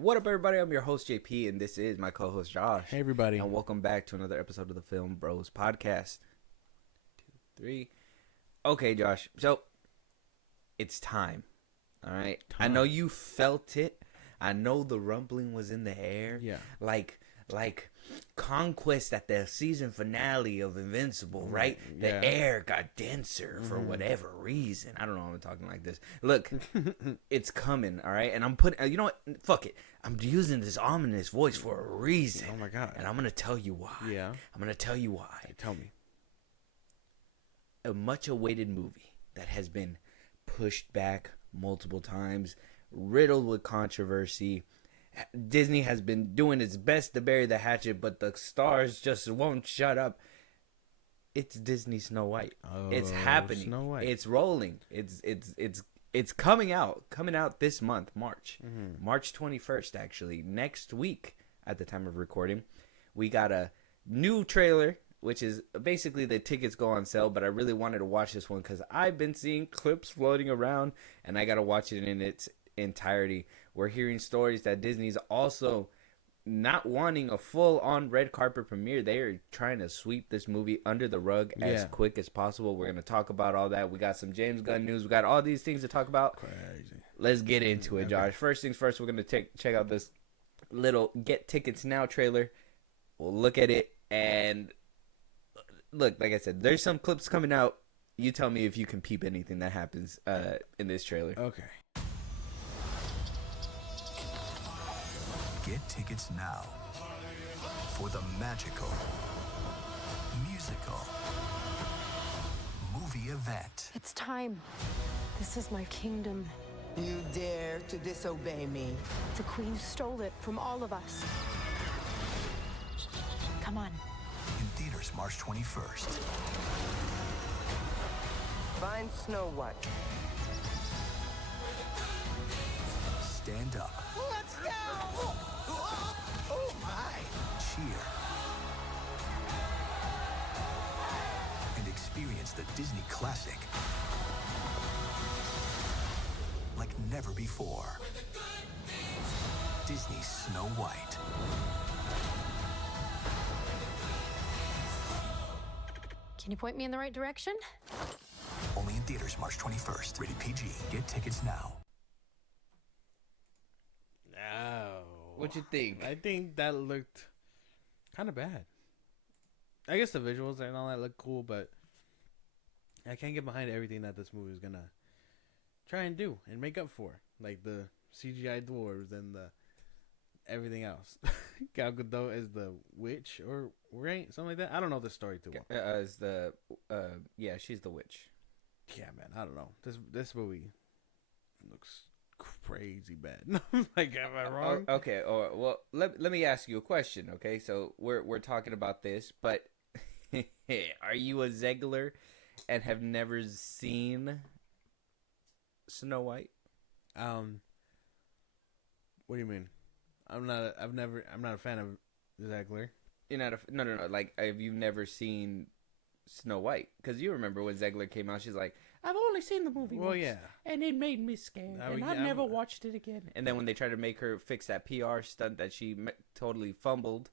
What up, everybody? I'm your host, JP, and this is my co-host, Josh. Hey, everybody. And welcome back to another episode of the Film Bros Podcast. 2, 3. Okay, Josh. So, it's time. All right? I know you felt it. I know the rumbling was in the air. Yeah. Like Conquest at the season finale of Invincible, right? The air got denser for whatever reason. I don't know why I'm talking like this. Look, it's coming, all right? And I'm putting, you know what? Fuck it. I'm using this ominous voice for a reason. Oh, my God. And I'm going to tell you why. Yeah. I'm going to tell you why. Tell me. A much-awaited movie that has been pushed back multiple times, riddled with controversy. Disney has been doing its best to bury the hatchet, but the stars just won't shut up. It's Disney Snow White. It's happening. Snow White. It's rolling. It's coming out this month, March. March 21st, actually. Next week, at the time of recording, we got a new trailer, which is basically the tickets go on sale, but I really wanted to watch this one because I've been seeing clips floating around, and I got to watch it in its entirety. We're hearing stories that Disney's also not wanting a full-on red carpet premiere. They are trying to sweep this movie under the rug as quick as possible. We're going to talk about all that. We got some James Gunn news. We got all these things to talk about. Crazy. Let's get into it, Josh. First things first, we're going to check out this little Get Tickets Now trailer. We'll look at it, and look, like I said, there's some clips coming out. You tell me if you can peep anything that happens in this trailer. Okay. Get tickets now for the magical, musical, movie event. It's time. This is my kingdom. You dare to disobey me? The queen stole it from all of us. Come on. In theaters March 21st. Find Snow White. Stand up. Let's go! Oh my! Cheer. And experience the Disney classic like never before. Disney's Snow White. Can you point me in the right direction? Only in theaters March 21st. Rated PG. Get tickets now. Oh. What you think? I think that looked kind of bad. I guess the visuals and all that look cool, but I can't get behind everything that this movie is going to try and do and make up for. Like the CGI dwarves and the everything else. Gal Gadot is the witch or right? Something like that. I don't know the story too well. She's the witch. Yeah, man. I don't know. This movie looks crazy bad. Like, am I wrong? Okay. Well, let me ask you a question. Okay, so we're talking about this, but are you a Zegler and have never seen Snow White? What do you mean? I'm not a fan of Zegler. You're not no. Like, have you never seen Snow White? Because you remember when Zegler came out, she's like, I've only seen the movie once, and it made me scared, and I've never watched it again. And then when they tried to make her fix that PR stunt that she totally fumbled,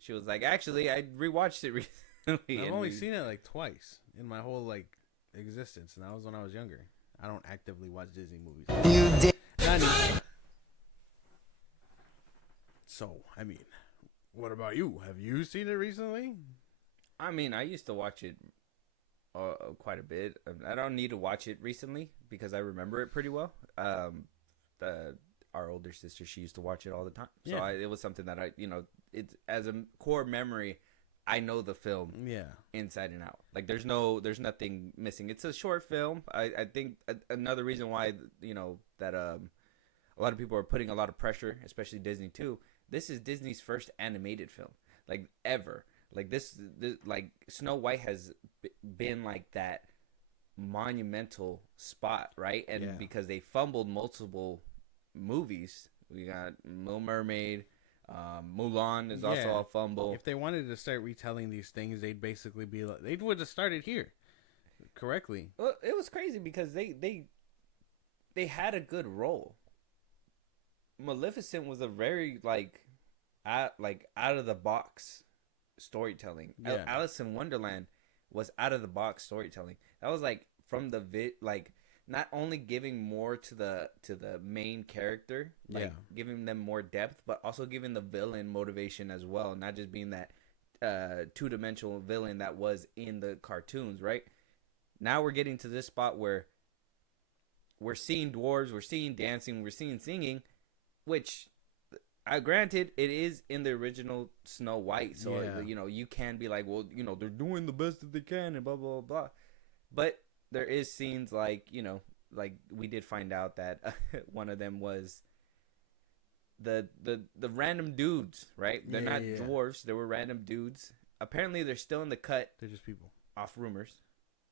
she was like, actually, I rewatched it recently. I've only seen it like twice in my whole like existence, and that was when I was younger. I don't actively watch Disney movies. You dare. So, I mean, what about you? Have you seen it recently? I mean, I used to watch it quite a bit. I don't need to watch it recently because I remember it pretty well. Our older sister, she used to watch it all the time. So it was something that it's as a core memory. I know the film inside and out. Like there's nothing missing. It's a short film. I think another reason why that a lot of people are putting a lot of pressure, especially Disney too. This is Disney's first animated film, like ever. Like this like Snow White has been like that monumental spot, right? And because they fumbled multiple movies, we got Little Mermaid, Mulan is also a fumble. If they wanted to start retelling these things, they'd basically be like, they would have started here correctly. Well, it was crazy because they had a good role. Maleficent was a very out of the box storytelling. Yeah. Alice in Wonderland was out of the box storytelling. That was like from the not only giving more to the main character, giving them more depth, but also giving the villain motivation as well, not just being that two-dimensional villain that was in the cartoons, right? Now we're getting to this spot where we're seeing dwarves, we're seeing dancing, we're seeing singing, which granted it is in the original Snow White, so you can be like, well, they're doing the best that they can and blah blah blah, but there is scenes like we did find out that one of them was the random dudes, right? They're not dwarves. They were random dudes. Apparently, they're still in the cut. They're just people. Off rumors.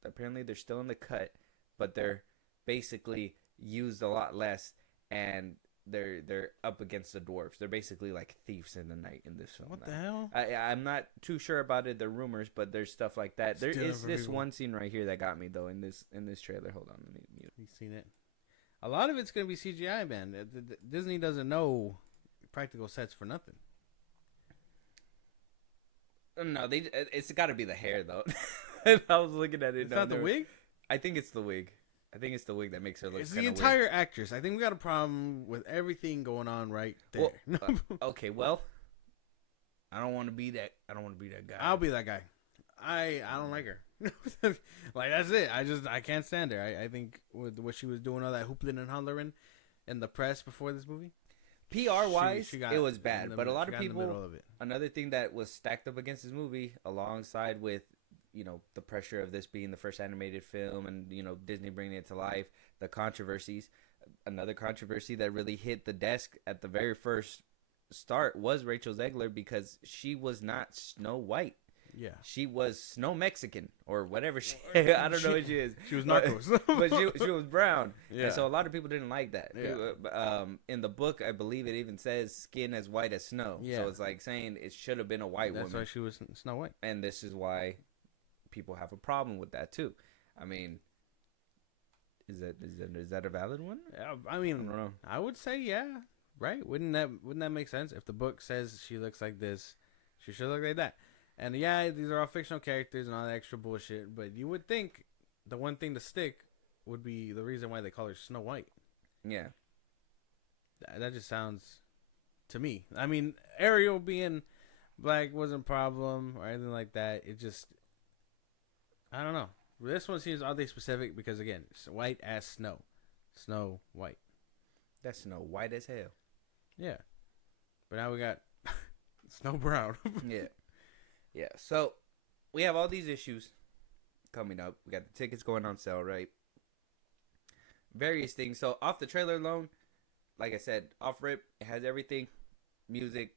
Apparently, they're still in the cut, but they're basically used a lot less, and they're up against the dwarves. They're basically like thieves in the night in this film. What the hell? I'm not too sure about it. They're rumors, but there's stuff like that. There is this people. one scene right here that got me though in this trailer. Hold on, let me mute. You've seen it. A lot of it's gonna be CGI, man. Disney doesn't know practical sets for nothing. No, it's got to be the hair though. I was looking at it. It's not the wig. I think it's the wig. I think it's the wig that makes her look. It's the entire actress. I think we got a problem with everything going on right there. Well, okay, well, I don't want to be that. I don't want to be that guy. I'll be that guy. I don't like her. Like that's it. I can't stand her. I think with what she was doing, all that hoopling and hollering in the press before this movie. PR wise, it was bad. But a lot of people. Of another thing that was stacked up against this movie, alongside with the pressure of this being the first animated film and Disney bringing it to life, the controversies. Another controversy that really hit the desk at the very first start was Rachel Zegler, because she was not Snow White. Yeah, she was Snow Mexican or whatever. I don't know what she is. She was narcos, but she was brown. Yeah. And so a lot of people didn't like that. Yeah. In the book, I believe it even says skin as white as snow. Yeah. So it's like saying it should have been a white woman. That's why she was Snow White. And this is why people have a problem with that too. I mean, is that a valid one? I mean, I don't know. I would say yeah, right? Wouldn't that make sense? If the book says she looks like this, she should look like that. And yeah, these are all fictional characters and all that extra bullshit, but you would think the one thing to stick would be the reason why they call her Snow White. Yeah. That just sounds, to me. I mean, Ariel being black wasn't a problem or anything like that. It just, I don't know. This one seems oddly specific because, again, it's white as snow. Snow White. That's Snow White as hell. Yeah. But now we got Snow Brown. Yeah. Yeah, so we have all these issues coming up. We got the tickets going on sale, right? Various things. So off the trailer alone, like I said, off rip, it has everything. Music.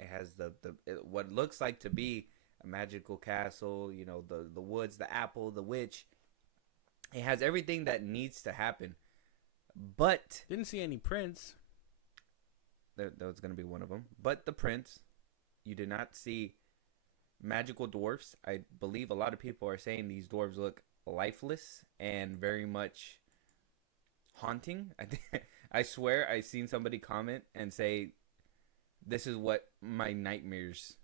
It has what looks like to be a magical castle. The woods, the apple, the witch. It has everything that needs to happen. But didn't see any prince. That was going to be one of them. But the prince, you did not see magical dwarfs. I believe a lot of people are saying these dwarves look lifeless and very much haunting. I swear I seen somebody comment and say, "This is what my nightmares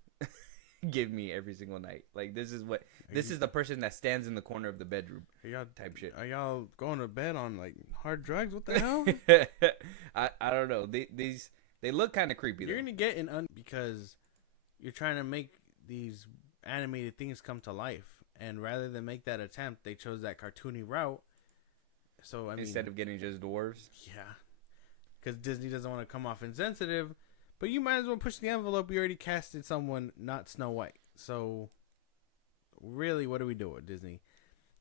give me every single night." Like this is the person that stands in the corner of the bedroom. Type shit. Are y'all going to bed on like hard drugs? What the hell? I don't know. They look kind of creepy. You're gonna get because you're trying to make these animated things come to life, and rather than make that attempt, they chose that cartoony route. So instead of getting just dwarves, yeah, because Disney doesn't want to come off insensitive, but you might as well push the envelope. You already casted someone not Snow White, so really, what do we do with Disney?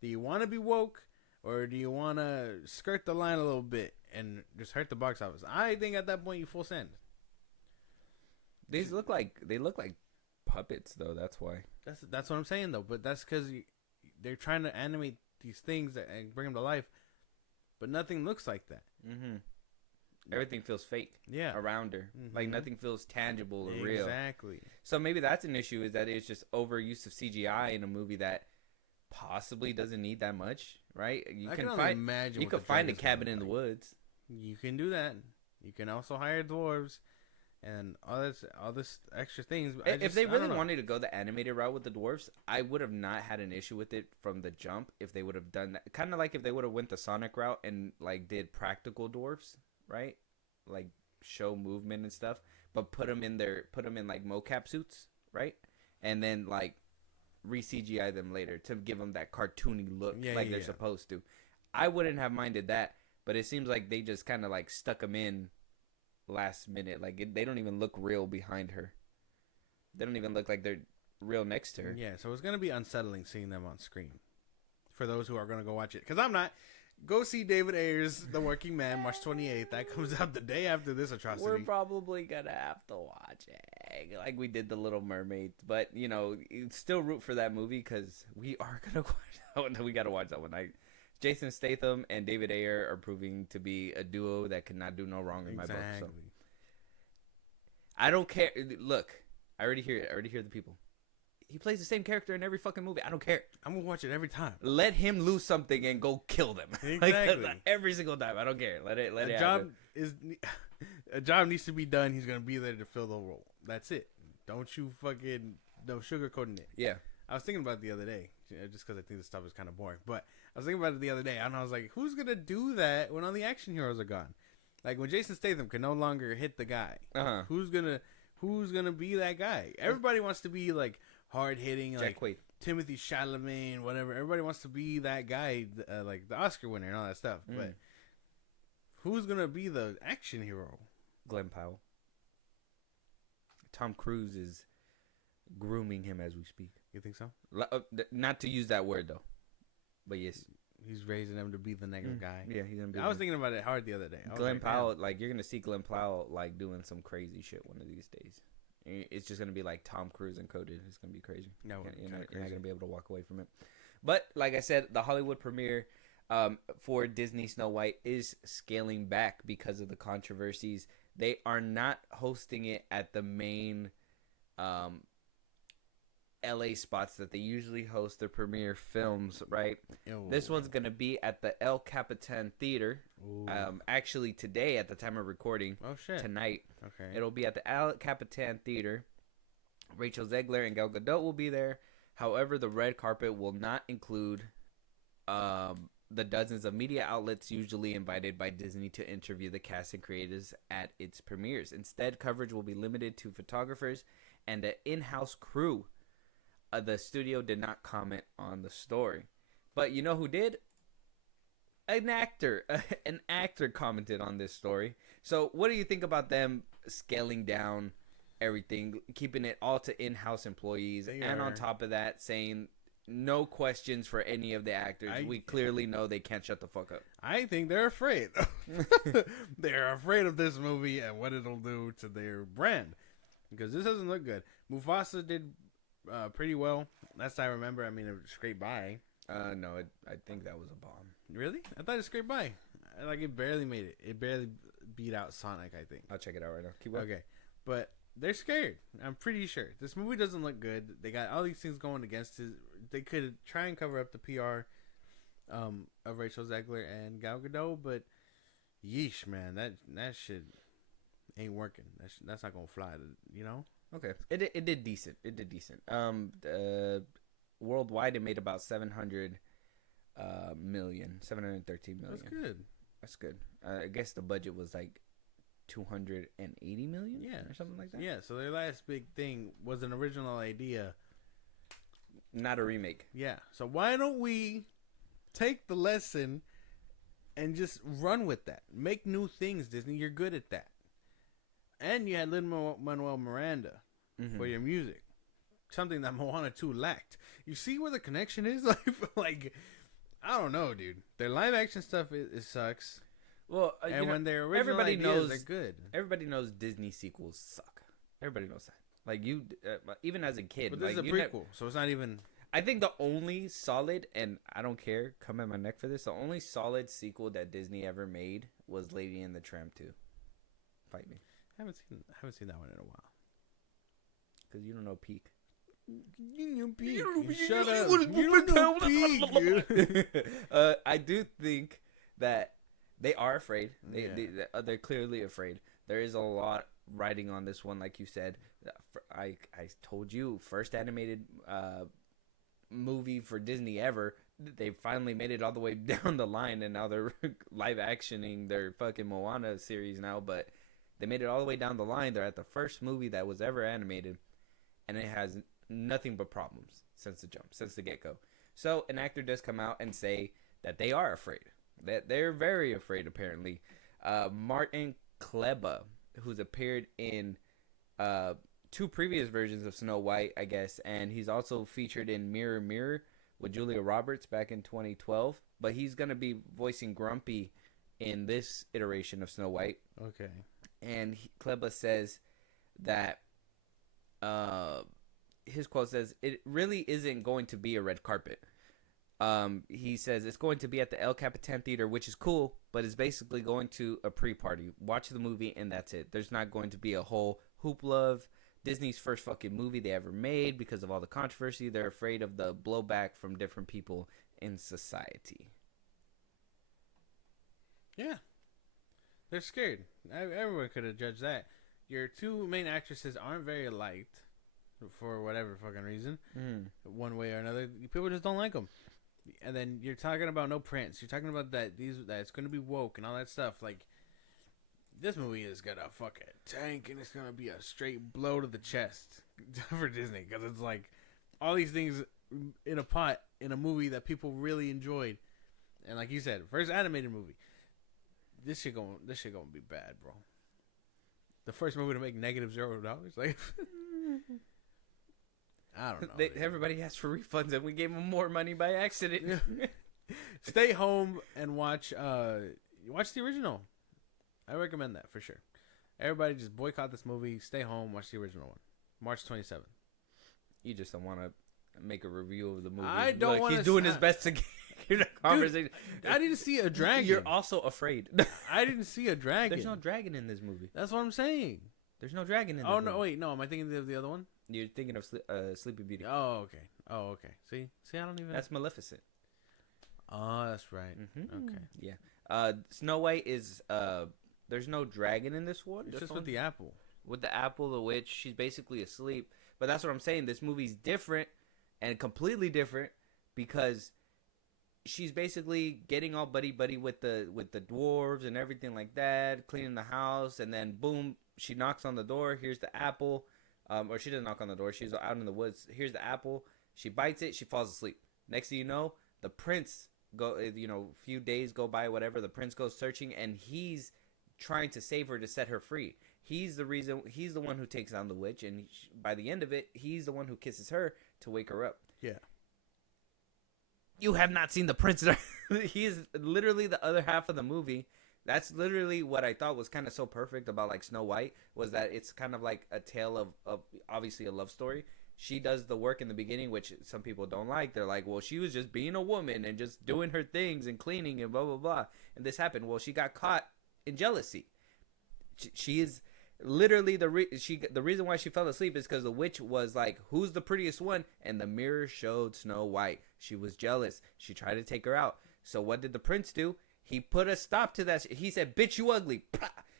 Do you want to be woke, or do you want to skirt the line a little bit and just hurt the box office? I think at that point you full send. They look like puppets, though. That's why. That's what I'm saying, though. But that's because they're trying to animate these things and bring them to life, but nothing looks like that. Mm-hmm. Everything feels fake. Yeah, around her, like nothing feels tangible or real. Exactly. So maybe that's an issue. Is that it's just overuse of CGI in a movie that possibly doesn't need that much, right? You can find a cabin in the woods. You can do that. You can also hire dwarves and all this extra things. If they really wanted to go the animated route with the dwarves, I would have not had an issue with it from the jump if they would have done that. Kind of like if they would have went the Sonic route and like did practical dwarves, right? Like show movement and stuff, but put them in like mocap suits, right? And then like re-CGI them later to give them that cartoony look they're supposed to. I wouldn't have minded that, but it seems like they just kind of like stuck them in last minute. Like they don't even look real behind her. They don't even look like they're real next to her. Yeah, so it's gonna be unsettling seeing them on screen for those who are gonna go watch it. Because I'm not. Go see David Ayer's The Working Man, March 28th. That comes out the day after this atrocity. We're probably gonna have to watch it like we did The Little Mermaid, but you know, still root for that movie because we are gonna watch that one. We gotta watch that one. Jason Statham and David Ayer are proving to be a duo that cannot do no wrong in my book. So. I don't care. Look, I already hear it. I already hear the people. He plays the same character in every fucking movie. I don't care. I'm gonna watch it every time. Let him lose something and go kill them. Exactly. Like, every single time. I don't care. Let it happen. A job needs to be done. He's gonna be there to fill the role. That's it. Don't you fucking no sugarcoating it. Yeah. I was thinking about it the other day, just because I think this stuff is kind of boring. But I was thinking about it the other day, and I was like, who's gonna do that when all the action heroes are gone? Like when Jason Statham can no longer hit the guy. Who's gonna be that guy? Everybody wants to be like hard hitting, like Quaid. Timothy Chalamet, whatever. Everybody wants to be that guy, like the Oscar winner and all that stuff. But who's gonna be the action hero? Glenn Powell. Tom Cruise is grooming him as we speak. You think so? Not to use that word though, but yes, he's raising him to be the next guy. Yeah, he's gonna be. I was thinking about it hard the other day. Glenn Powell, like you're gonna see Glenn Powell like doing some crazy shit one of these days. It's just gonna be like Tom Cruise encoded. It's gonna be crazy. No, you're not gonna be able to walk away from it. But like I said, the Hollywood premiere for Disney Snow White is scaling back because of the controversies. They are not hosting it at the main LA spots that they usually host their premiere films, right? Ew. This This one's gonna be at the El Capitan Theater. Actually today at the time of recording. Oh shit. Tonight. Okay. It'll be at the El Capitan Theater. Rachel Zegler and Gal Gadot will be there. However, the red carpet will not include the dozens of media outlets usually invited by Disney to interview the cast and creators at its premieres. Instead, coverage will be limited to photographers and the in-house crew. The studio did not comment on the story. But you know who did? An actor. An actor commented on this story. So what do you think about them scaling down everything, keeping it all to in-house employees, and on top of that saying no questions for any of the actors? We clearly know they can't shut the fuck up. I think they're afraid. They're afraid of this movie and what it'll do to their brand. Because this doesn't look good. Mufasa did pretty well. Last I remember, I mean, it scraped by. No, I think that was a bomb. Really? I thought it scraped by. Like, it barely made it. It barely beat out Sonic, I think. I'll check it out right now. Keep going. Okay. But they're scared. I'm pretty sure. This movie doesn't look good. They got all these things going against it. They could try and cover up the PR of Rachel Zegler and Gal Gadot, but yeesh, man. That shit ain't working. That's not going to fly, you know? Okay. It did decent. It did decent. Worldwide, it made about 700 million, 713 million. That's good. That's good. I guess the budget was like 280 million, or something like that. Yeah. So their last big thing was an original idea, not a remake. Yeah. So why don't we take the lesson and just run with that? Make new things, Disney. You're good at that. And you had Lin-Manuel Miranda for your music. Something that Moana 2 lacked. You see where the connection is? Like, I don't know, dude. Their live action stuff, it sucks. Well, and when their original ideas, they're good. Everybody knows Disney sequels suck. Everybody knows that. Like, you, even as a kid. But this like, is a prequel, so it's not even... I think the only solid, and I don't care, come at my neck for this, the only solid sequel that Disney ever made was Lady and the Tramp 2. Fight me. I haven't seen that one in a while. Because you don't know Peak. Shut up. You don't know Peak. I do think that They are afraid. They're clearly afraid. There is a lot riding on this one, like you said. I told you, first animated movie for Disney ever. They finally made it all the way down the line, and now they're live actioning their fucking Moana series now. But they made it all the way down the line. They're at the first movie that was ever animated, and it has nothing but problems since the jump, since the get-go. So an actor does come out and say that they are afraid. That they're very afraid, apparently. Martin Kleba, who's appeared in 2 previous versions of Snow White, I guess, and he's also featured in Mirror Mirror with Julia Roberts back in 2012. But he's going to be voicing Grumpy in this iteration of Snow White. Okay. And Kleba says that his quote says, "It really isn't going to be a red carpet." He says it's going to be at the El Capitan Theater, which is cool, but it's basically going to a pre-party. Watch the movie, and that's it. There's not going to be a whole hoopla of Disney's first fucking movie they ever made because of all the controversy. They're afraid of the blowback from different people in society. Yeah. They're scared. Everyone could have judged that. Your 2 main actresses aren't very liked for whatever fucking reason. One way or another. People just don't like them. And then you're talking about no prince. You're talking about that it's going to be woke and all that stuff. Like, this movie is going to fucking tank, and it's going to be a straight blow to the chest for Disney. Because it's like all these things in a pot in a movie that people really enjoyed. And like you said, first animated movie. This shit gonna be bad, bro. The first movie to make -$0. Like, I don't know. Everybody asked for refunds, and we gave them more money by accident. Stay home and watch the original. I recommend that for sure. Everybody just boycott this movie. Stay home, watch the original one. March 27th. You just don't want to make a review of the movie. I don't want to. He's doing his best to get a conversation. Dude, I didn't see a dragon. You're also afraid. I didn't see a dragon. There's no dragon in this movie. That's what I'm saying. There's no dragon in this movie. movie. No, wait, no. Am I thinking of the other one? You're thinking of Sleeping Beauty. Oh, okay. See, I don't even. That's Maleficent. Oh, that's right. Mm-hmm. Okay. Yeah. Snow White is there's no dragon in this one. It's just with the apple. With the apple, the witch, she's basically asleep. But that's what I'm saying. This movie's different and completely different because she's basically getting all buddy with the dwarves and everything like that, cleaning the house, and then boom, she knocks on the door. Here's the apple. Or she doesn't knock on the door. She's out in the woods. Here's the apple. She bites it. She falls asleep. Next thing you know, the prince a few days go by, whatever. The prince goes searching, and he's trying to save her to set her free. He's the reason. He's the one who takes down the witch, and by the end of it, he's the one who kisses her to wake her up. Yeah. You have not seen the prince. He is literally the other half of the movie. That's literally what I thought was kind of so perfect about like Snow White, was that it's kind of like a tale of obviously a love story. She does the work in the beginning, which some people don't like. They're like, well, she was just being a woman and just doing her things and cleaning and blah, blah, blah. And this happened. Well, she got caught in jealousy. She is literally the reason why she fell asleep is because the witch was like, who's the prettiest one? And the mirror showed Snow White. She was jealous. She tried to take her out. So what did the prince do? He put a stop to that. He said, bitch, you ugly.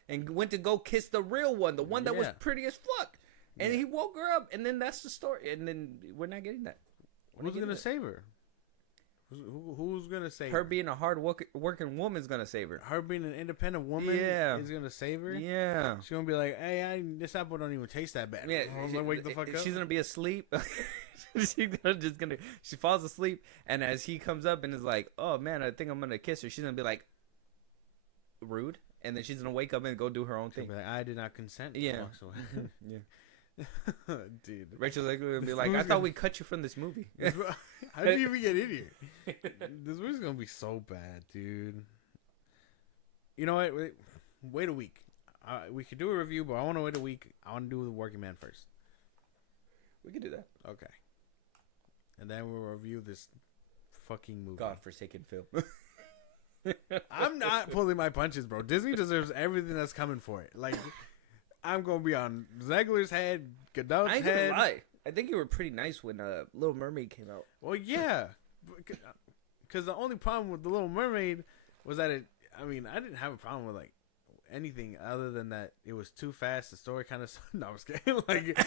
And went to go kiss the real one, the one that was pretty as fuck. And he woke her up. And then that's the story. And then we're not getting that. Who's going to save her? Who's going to save her? Her being a hard working woman is going to save her. Her being an independent woman is going to save her? Yeah. She's going to be like, hey, this apple don't even taste that bad. Yeah. Wake the fuck up. She's going to be asleep. She falls asleep, and as he comes up and is like, oh man, I think I'm gonna kiss her, she's gonna be like, rude, and then she's gonna wake up and go do her own thing. Like, I did not consent. Yeah. Yeah. Dude, Rachel's like gonna be like, I thought we cut you from this movie. How did you even get in here? This movie's gonna be so bad, dude. You know what? Wait a week. We could do a review, but I want to wait a week. I want to do the Working Man first. We could do that. Okay. And then we'll review this fucking movie. Godforsaken film. I'm not pulling my punches, bro. Disney deserves everything that's coming for it. Like, I'm going to be on Zegler's head, Godot's head. I ain't gonna lie. I think you were pretty nice when Little Mermaid came out. Well, yeah. Because the only problem with The Little Mermaid was that I mean, I didn't have a problem with like anything other than that it was too fast. The story kind of no, I was kidding. Like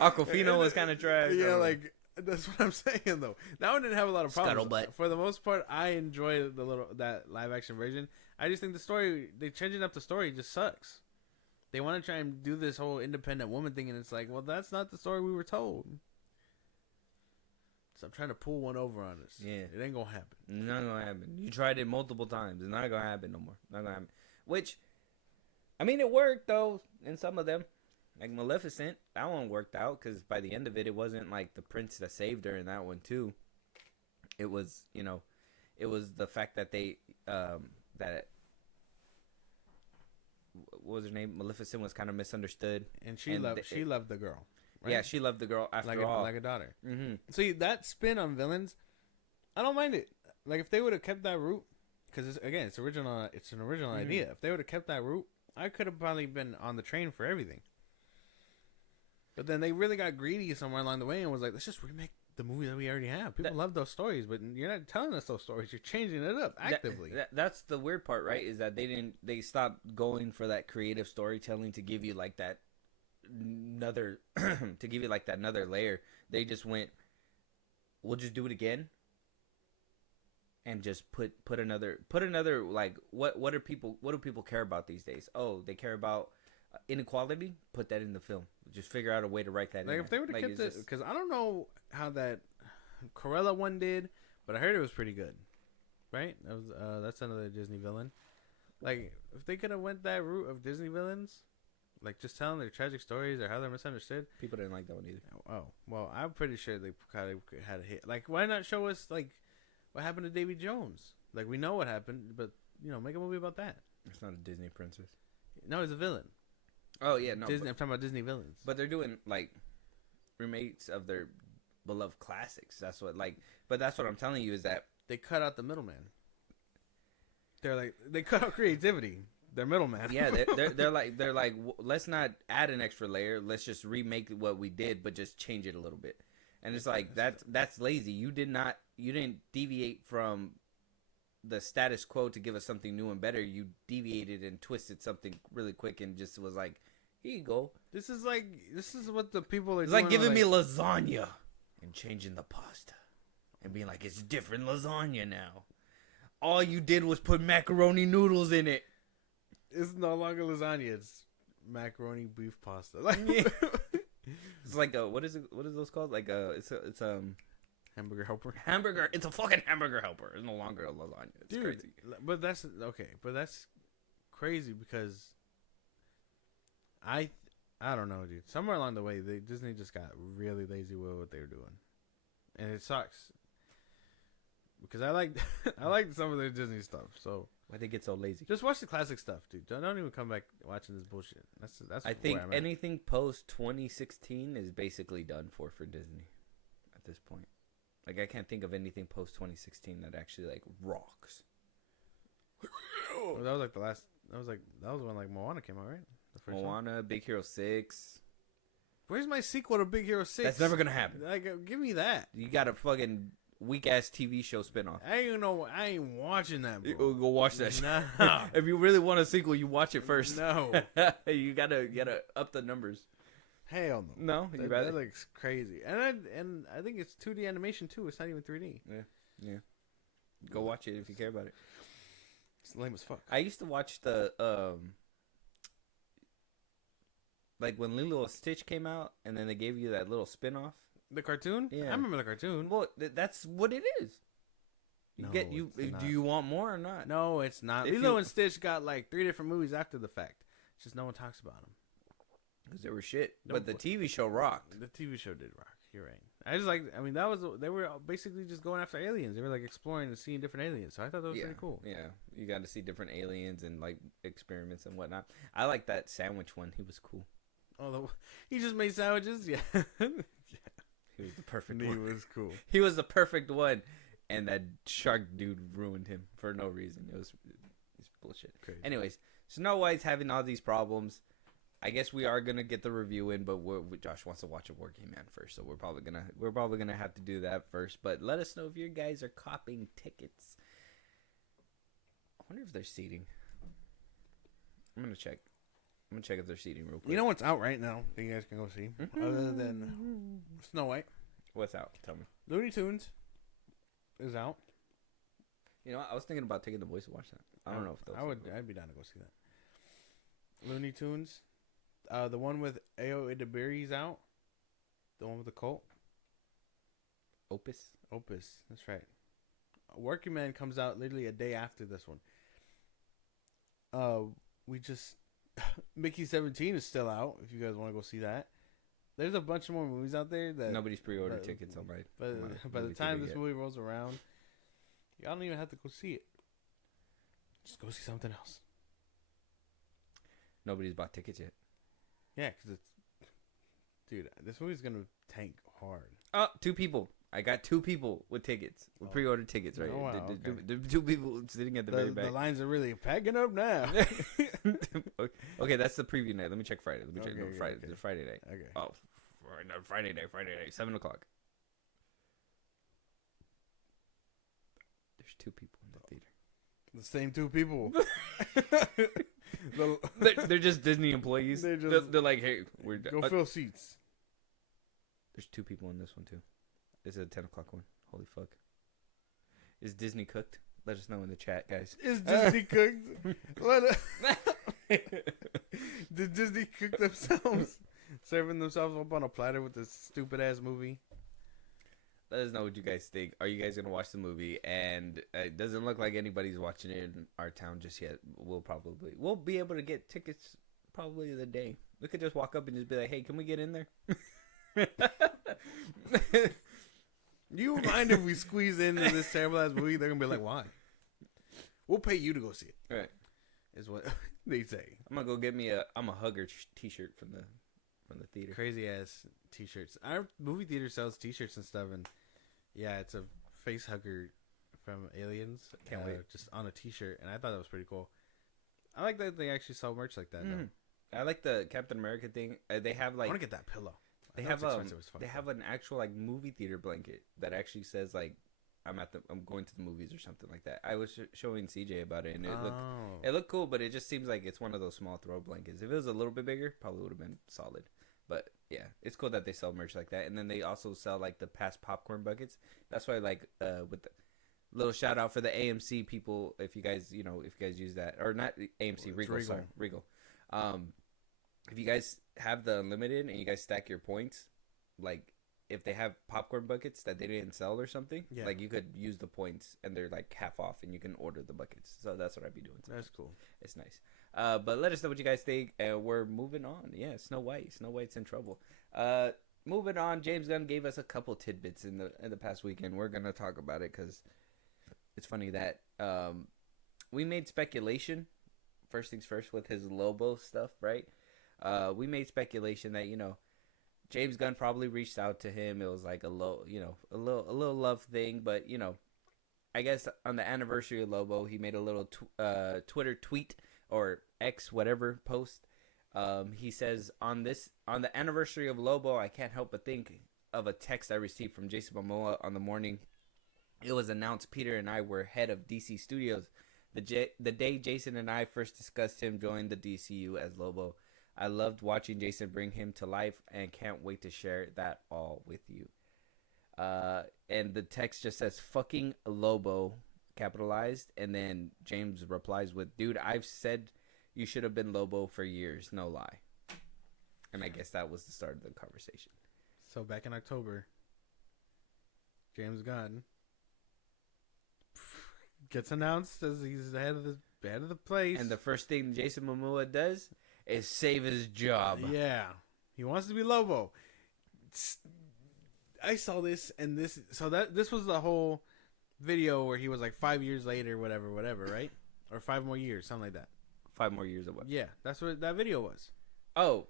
Aquafina was kind of trash. Yeah, like that's what I'm saying though. That one didn't have a lot of problems. Scuttlebutt. For the most part, I enjoyed that live action version. I just think the story, they changing up the story just sucks. They want to try and do this whole independent woman thing, and it's like, well, that's not the story we were told. So I'm trying to pull one over on us. Yeah, it ain't gonna happen. Not gonna happen. You tried it multiple times. It's not gonna happen no more. Not gonna happen. Which, I mean, it worked though in some of them. Like Maleficent, that one worked out because by the end of it, it wasn't like the prince that saved her in that one too. It was, you know, it was the fact that they that what was her name? Maleficent was kind of misunderstood, and she loved the girl. Right? Yeah, she loved the girl after all, like a daughter. Mm-hmm. See, that spin on villains, I don't mind it. Like if they would have kept that route, because it's original. It's an original idea. If they would have kept that route, I could have probably been on the train for everything. But then they really got greedy somewhere along the way and was like, let's just remake the movie that we already have. People love those stories, but you're not telling us those stories. You're changing it up actively. That's the weird part, right? Is that they stopped going for that creative storytelling to give you like that another to give you like that another layer. They just went, we'll just do it again and just put another like what do people care about these days? Oh, they care about inequality. Put that in the film. Just figure out a way to write that. Like in if they would have kept it, because I don't know how that Cruella one did, but I heard it was pretty good. Right? That was that's another Disney villain. Like if they could have went that route of Disney villains, like just telling their tragic stories or how they're misunderstood. People didn't like that one either. Oh well, I'm pretty sure they kind of had a hit. Like why not show us like what happened to Davy Jones? Like we know what happened, but you know, make a movie about that. It's not a Disney princess. No, he's a villain. Oh yeah, no. Disney. I'm talking about Disney villains. But they're doing like remakes of their beloved classics. That's what But that's what I'm telling you is that they cut out the middleman. They cut out creativity. They're middleman. Yeah, they're like let's not add an extra layer. Let's just remake what we did, but just change it a little bit. And it's like that's lazy. You didn't deviate from the status quo to give us something new and better. You deviated and twisted something really quick and just was like, here you go. This is what the people are it's doing. Like giving me lasagna and changing the pasta and being like, it's different lasagna now. All you did was put macaroni noodles in it. It's no longer lasagna. It's macaroni beef pasta. It's like what is those called? Like it's hamburger helper. It's a fucking hamburger helper. It's no longer a lasagna. It's crazy. But that's okay. But that's crazy because I don't know, dude. Somewhere along the way, Disney just got really lazy with what they were doing, and it sucks because I liked some of their Disney stuff. So why they get so lazy? Just watch the classic stuff, dude. Don't even come back watching this bullshit. That's. I think anything post 2016 is basically done for Disney at this point. Like I can't think of anything post 2016 that actually like rocks. Well, that was like the last. That was when like Moana came out, right? The first Moana, one. Big Hero 6. Where's my sequel to Big Hero 6? That's never gonna happen. Like, give me that. You got a fucking weak ass TV show spinoff. I ain't watching that, bro. You go watch that. No. If you really want a sequel, you watch it first. No. you gotta up the numbers. Hell no. No, that looks crazy. And I think it's 2D animation too. It's not even 3D. Yeah. Go watch it if you care about it. It's lame as fuck. I used to watch the like when Lilo and Stitch came out, and then they gave you that little spin-off. The cartoon? Yeah, I remember the cartoon. Well, that's what it is. Do you want more or not? No, it's not. Lilo and Stitch got like 3 different movies after the fact. It's just no one talks about them. Because they were shit. But the TV show rocked. The TV show did rock. You're right. They were basically just going after aliens. They were like exploring and seeing different aliens. So I thought that was pretty cool. Yeah. You got to see different aliens and like experiments and whatnot. I like that sandwich one. He was cool. Oh, he just made sandwiches? Yeah. He was the perfect one. He was cool. He was the perfect one. And that shark dude ruined him for no reason. It's bullshit. Crazy. Anyways, Snow White's having all these problems. I guess we are gonna get the review in, but Josh wants to watch a Working Man first, so we're probably gonna have to do that first. But let us know if you guys are copying tickets. wonder if there's seating. I'm gonna check. I'm gonna check if there's seating real quick. You know what's out right now that you guys can go see, other than Snow White? What's out? Tell me. Looney Tunes is out. You know what? I was thinking about taking the boys to watch that. I don't know if those. I'd be down to go see that. Looney Tunes, the one with Ayo Edebiri's out. The one with the cult. Opus. That's right. Working Man comes out literally a day after this one. We just Mickey 17 is still out. If you guys want to go see that, there's a bunch of more movies out there that nobody's pre-ordered tickets on my. But by the time this movie rolls around, y'all don't even have to go see it. Just go see something else. Nobody's bought tickets yet. Yeah, because dude, this movie's gonna tank hard. Oh, 2 people. I got 2 people with tickets. With pre-ordered tickets, right? Oh, wow, the 2 people sitting at the very back. The lines are really packing up now. Okay, that's the preview night. Let me check Friday. Friday. Okay. The Friday night. Okay. Oh, no, Friday night. 7:00. There's 2 people in the theater. The same 2 people. They're just Disney employees. They're like, hey, we're go fill seats. There's 2 people in this one too. This is a 10:00 one. Holy fuck. Is Disney cooked? Let us know in the chat, guys. Is Disney cooked? Did Disney cook themselves? Serving themselves up on a platter with this stupid ass movie? Let us know what you guys think. Are you guys going to watch the movie? And it doesn't look like anybody's watching it in our town just yet. We'll be able to get tickets probably the day. We could just walk up and just be like, hey, can we get in there? Do you mind if we squeeze into this terrible ass movie? They're gonna be like, "Why? We'll pay you to go see it." Right, is what they say. I'm gonna go get me I'm a hugger T-shirt from the theater. Crazy ass T-shirts. Our movie theater sells T-shirts and stuff, and yeah, it's a face hugger from Aliens. Can't wait. Just on a T-shirt, and I thought that was pretty cool. I like that they actually sell merch like that. Though. I like the Captain America thing. They have like I want to get that pillow. They have an actual like movie theater blanket that actually says like I'm going to the movies or something like that. I was showing CJ about it and it looked cool, but it just seems like it's one of those small throw blankets. If it was a little bit bigger, probably would have been solid. But yeah, it's cool that they sell merch like that, and then they also sell like the past popcorn buckets. That's why like with the little shout out for the AMC people, if you guys use that, or not AMC, Regal. If you guys have the unlimited and you guys stack your points, like if they have popcorn buckets that they didn't sell or something, like you could use the points and they're like half off and you can order the buckets. So that's what I'd be doing. That's cool. It's nice. But let us know what you guys think. We're moving on. Yeah, Snow White's in trouble. Moving on. James Gunn gave us a couple tidbits in the past weekend. We're gonna talk about it because it's funny that we made speculation. First things first with his Lobo stuff, right? We made speculation that James Gunn probably reached out to him. It was like a little love thing, but I guess on the anniversary of Lobo, he made a little Twitter tweet or X whatever post. He says on the anniversary of Lobo, I can't help but think of a text I received from Jason Momoa on the morning it was announced Peter and I were head of DC Studios. The day Jason and I first discussed him join the DCU as Lobo. I loved watching Jason bring him to life and can't wait to share that all with you. And the text just says fucking Lobo capitalized, and then James replies with, dude, I've said you should have been Lobo for years, no lie. And I guess that was the start of the conversation. So back in October, James Gunn gets announced as he's the head of the place. And the first thing Jason Momoa does is save his job. Yeah. He wants to be Lobo. I saw this, and this was the whole video where he was like 5 years later, whatever, right? Or 5 more years, something like that. 5 more years of what? Yeah, that's what that video was. Oh.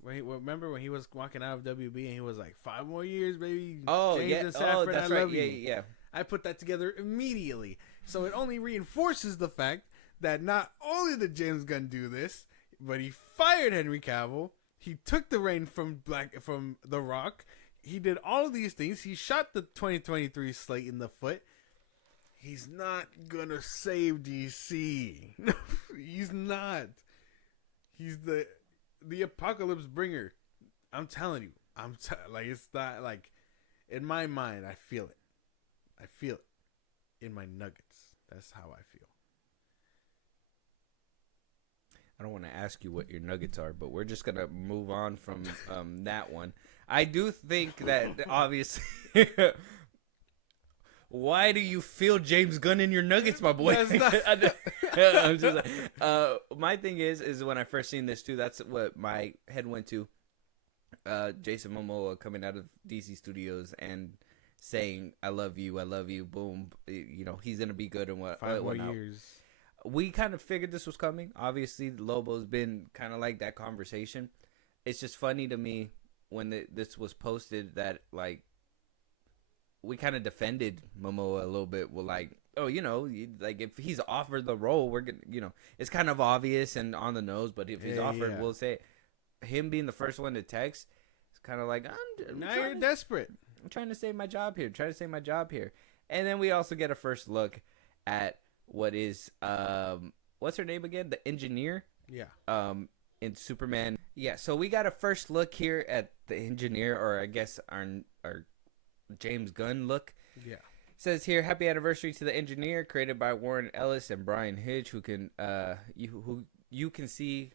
Remember when he was walking out of WB and he was like, 5 more years, baby. Oh, James yeah. and Saffron, that's I right. love you. Yeah. I put that together immediately. So it only reinforces the fact that not only did James Gunn do this, but he fired Henry Cavill. He took the reign from The Rock. He did all of these things. He shot the 2023 slate in the foot. He's not gonna save DC. He's not. He's the apocalypse bringer. I'm telling you. Like, it's not like, in my mind, I feel it. I feel it in my nuggets. That's how I feel. I don't want to ask you what your nuggets are, but we're just gonna move on from that one. I do think that obviously. Why do you feel James Gunn in your nuggets, my boy? I'm just my thing is when I first seen this too, that's what my head went to. Jason Momoa coming out of DC Studios and saying, I love you, boom. You know, he's going to be good and what. 5 more years. We kind of figured this was coming. Obviously, Lobo's been kind of like that conversation. It's just funny to me when this was posted that, like, we kind of defended Momoa a little bit. We're like, oh, you know, like if he's offered the role, we're gonna, you know, it's kind of obvious and on the nose. But if he's offered, we'll say, him being the first one to text, it's kind of like, now you're desperate. I'm trying to save my job here. And then we also get a first look at what is what's her name again? The engineer. Yeah. In Superman. Yeah. So we got a first look here at the engineer, or I guess our James Gunn look. Yeah. Says here, happy anniversary to the engineer, created by Warren Ellis and Brian Hitch, who you can see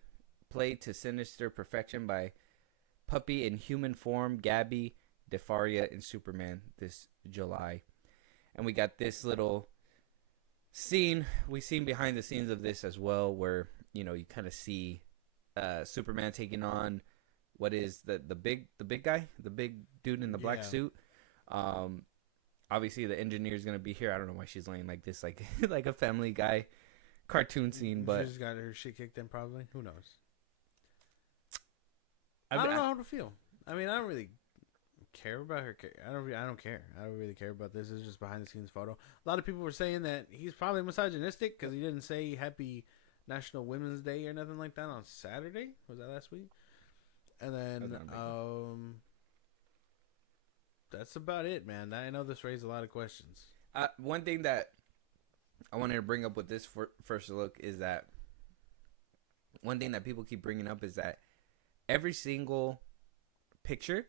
played to sinister perfection by Puppy in human form, Gabby DeFaria in Superman this July. And we got this little scene. We seen behind the scenes of this as well, where, you know, you kind of see Superman taking on what is the big guy, the big dude in the black suit. Obviously the engineer is gonna be here. I don't know why she's laying like this, like like a Family Guy cartoon scene, but she just got her shit kicked in, probably. Who knows? I don't know how to feel. I mean, I don't really care about her. I don't care. I don't really care about this. It's just behind the scenes photo. A lot of people were saying that he's probably misogynistic because he didn't say Happy National Women's Day or nothing like that on Saturday. Was that last week? And then that's about it, man. I know this raised a lot of questions. One thing that I wanted to bring up with this first look is that one thing that people keep bringing up is that every single picture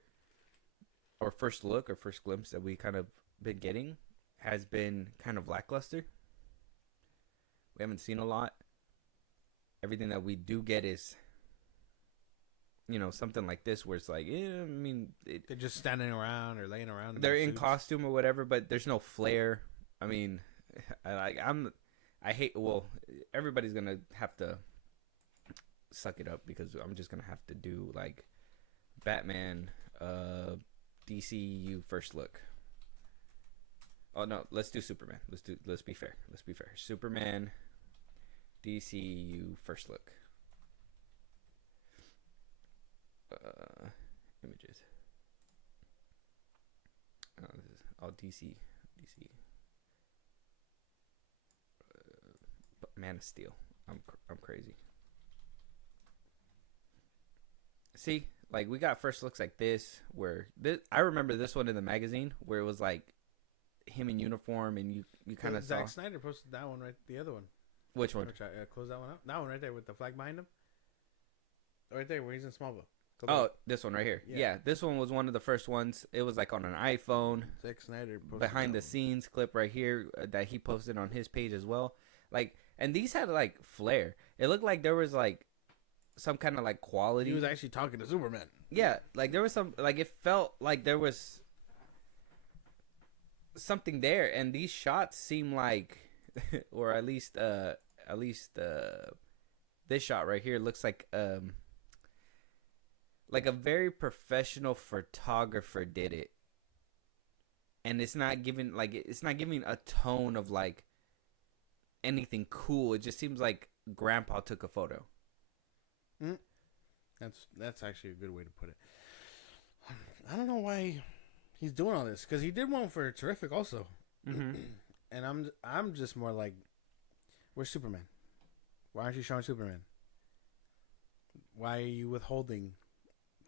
or first look or first glimpse that we kind of been getting has been kind of lackluster. We haven't seen a lot. Everything that we do get is, you know, something like this where it's like, yeah, I mean, they're just standing around or laying around. They're in costume or whatever, but there's no flair. I mean, I hate. Well, everybody's gonna have to suck it up because I'm just gonna have to do like Batman, DCU first look. Oh no, let's do Superman. Let's be fair. Superman, DCU first look. Images. Oh, this is all DC. Man of Steel. I'm crazy. See, like we got first looks like this where I remember this one in the magazine where it was like him in uniform and you kind of saw. Zack Snyder posted that one, right? The other one. Which one? Close that one up. That one right there with the flag behind him. Right there where he's in Smallville. Oh, this one right here. Yeah, this one was one of the first ones. It was like on an iPhone. Zack Snyder posted behind the scenes clip right here that he posted on his page as well. Like, and these had like flair. It looked like there was like some kind of like quality. He was actually talking to Superman. Yeah, like there was some, like it felt like there was something there, and these shots seem like, or at least this shot right here looks like a very professional photographer did it, and it's not giving a tone of like anything cool. It just seems like Grandpa took a photo. That's actually a good way to put it. I don't know why he's doing all this, because he did one for Terrific also. Mm-hmm. And I'm just more like, where's Superman? Why aren't you showing Superman? Why are you withholding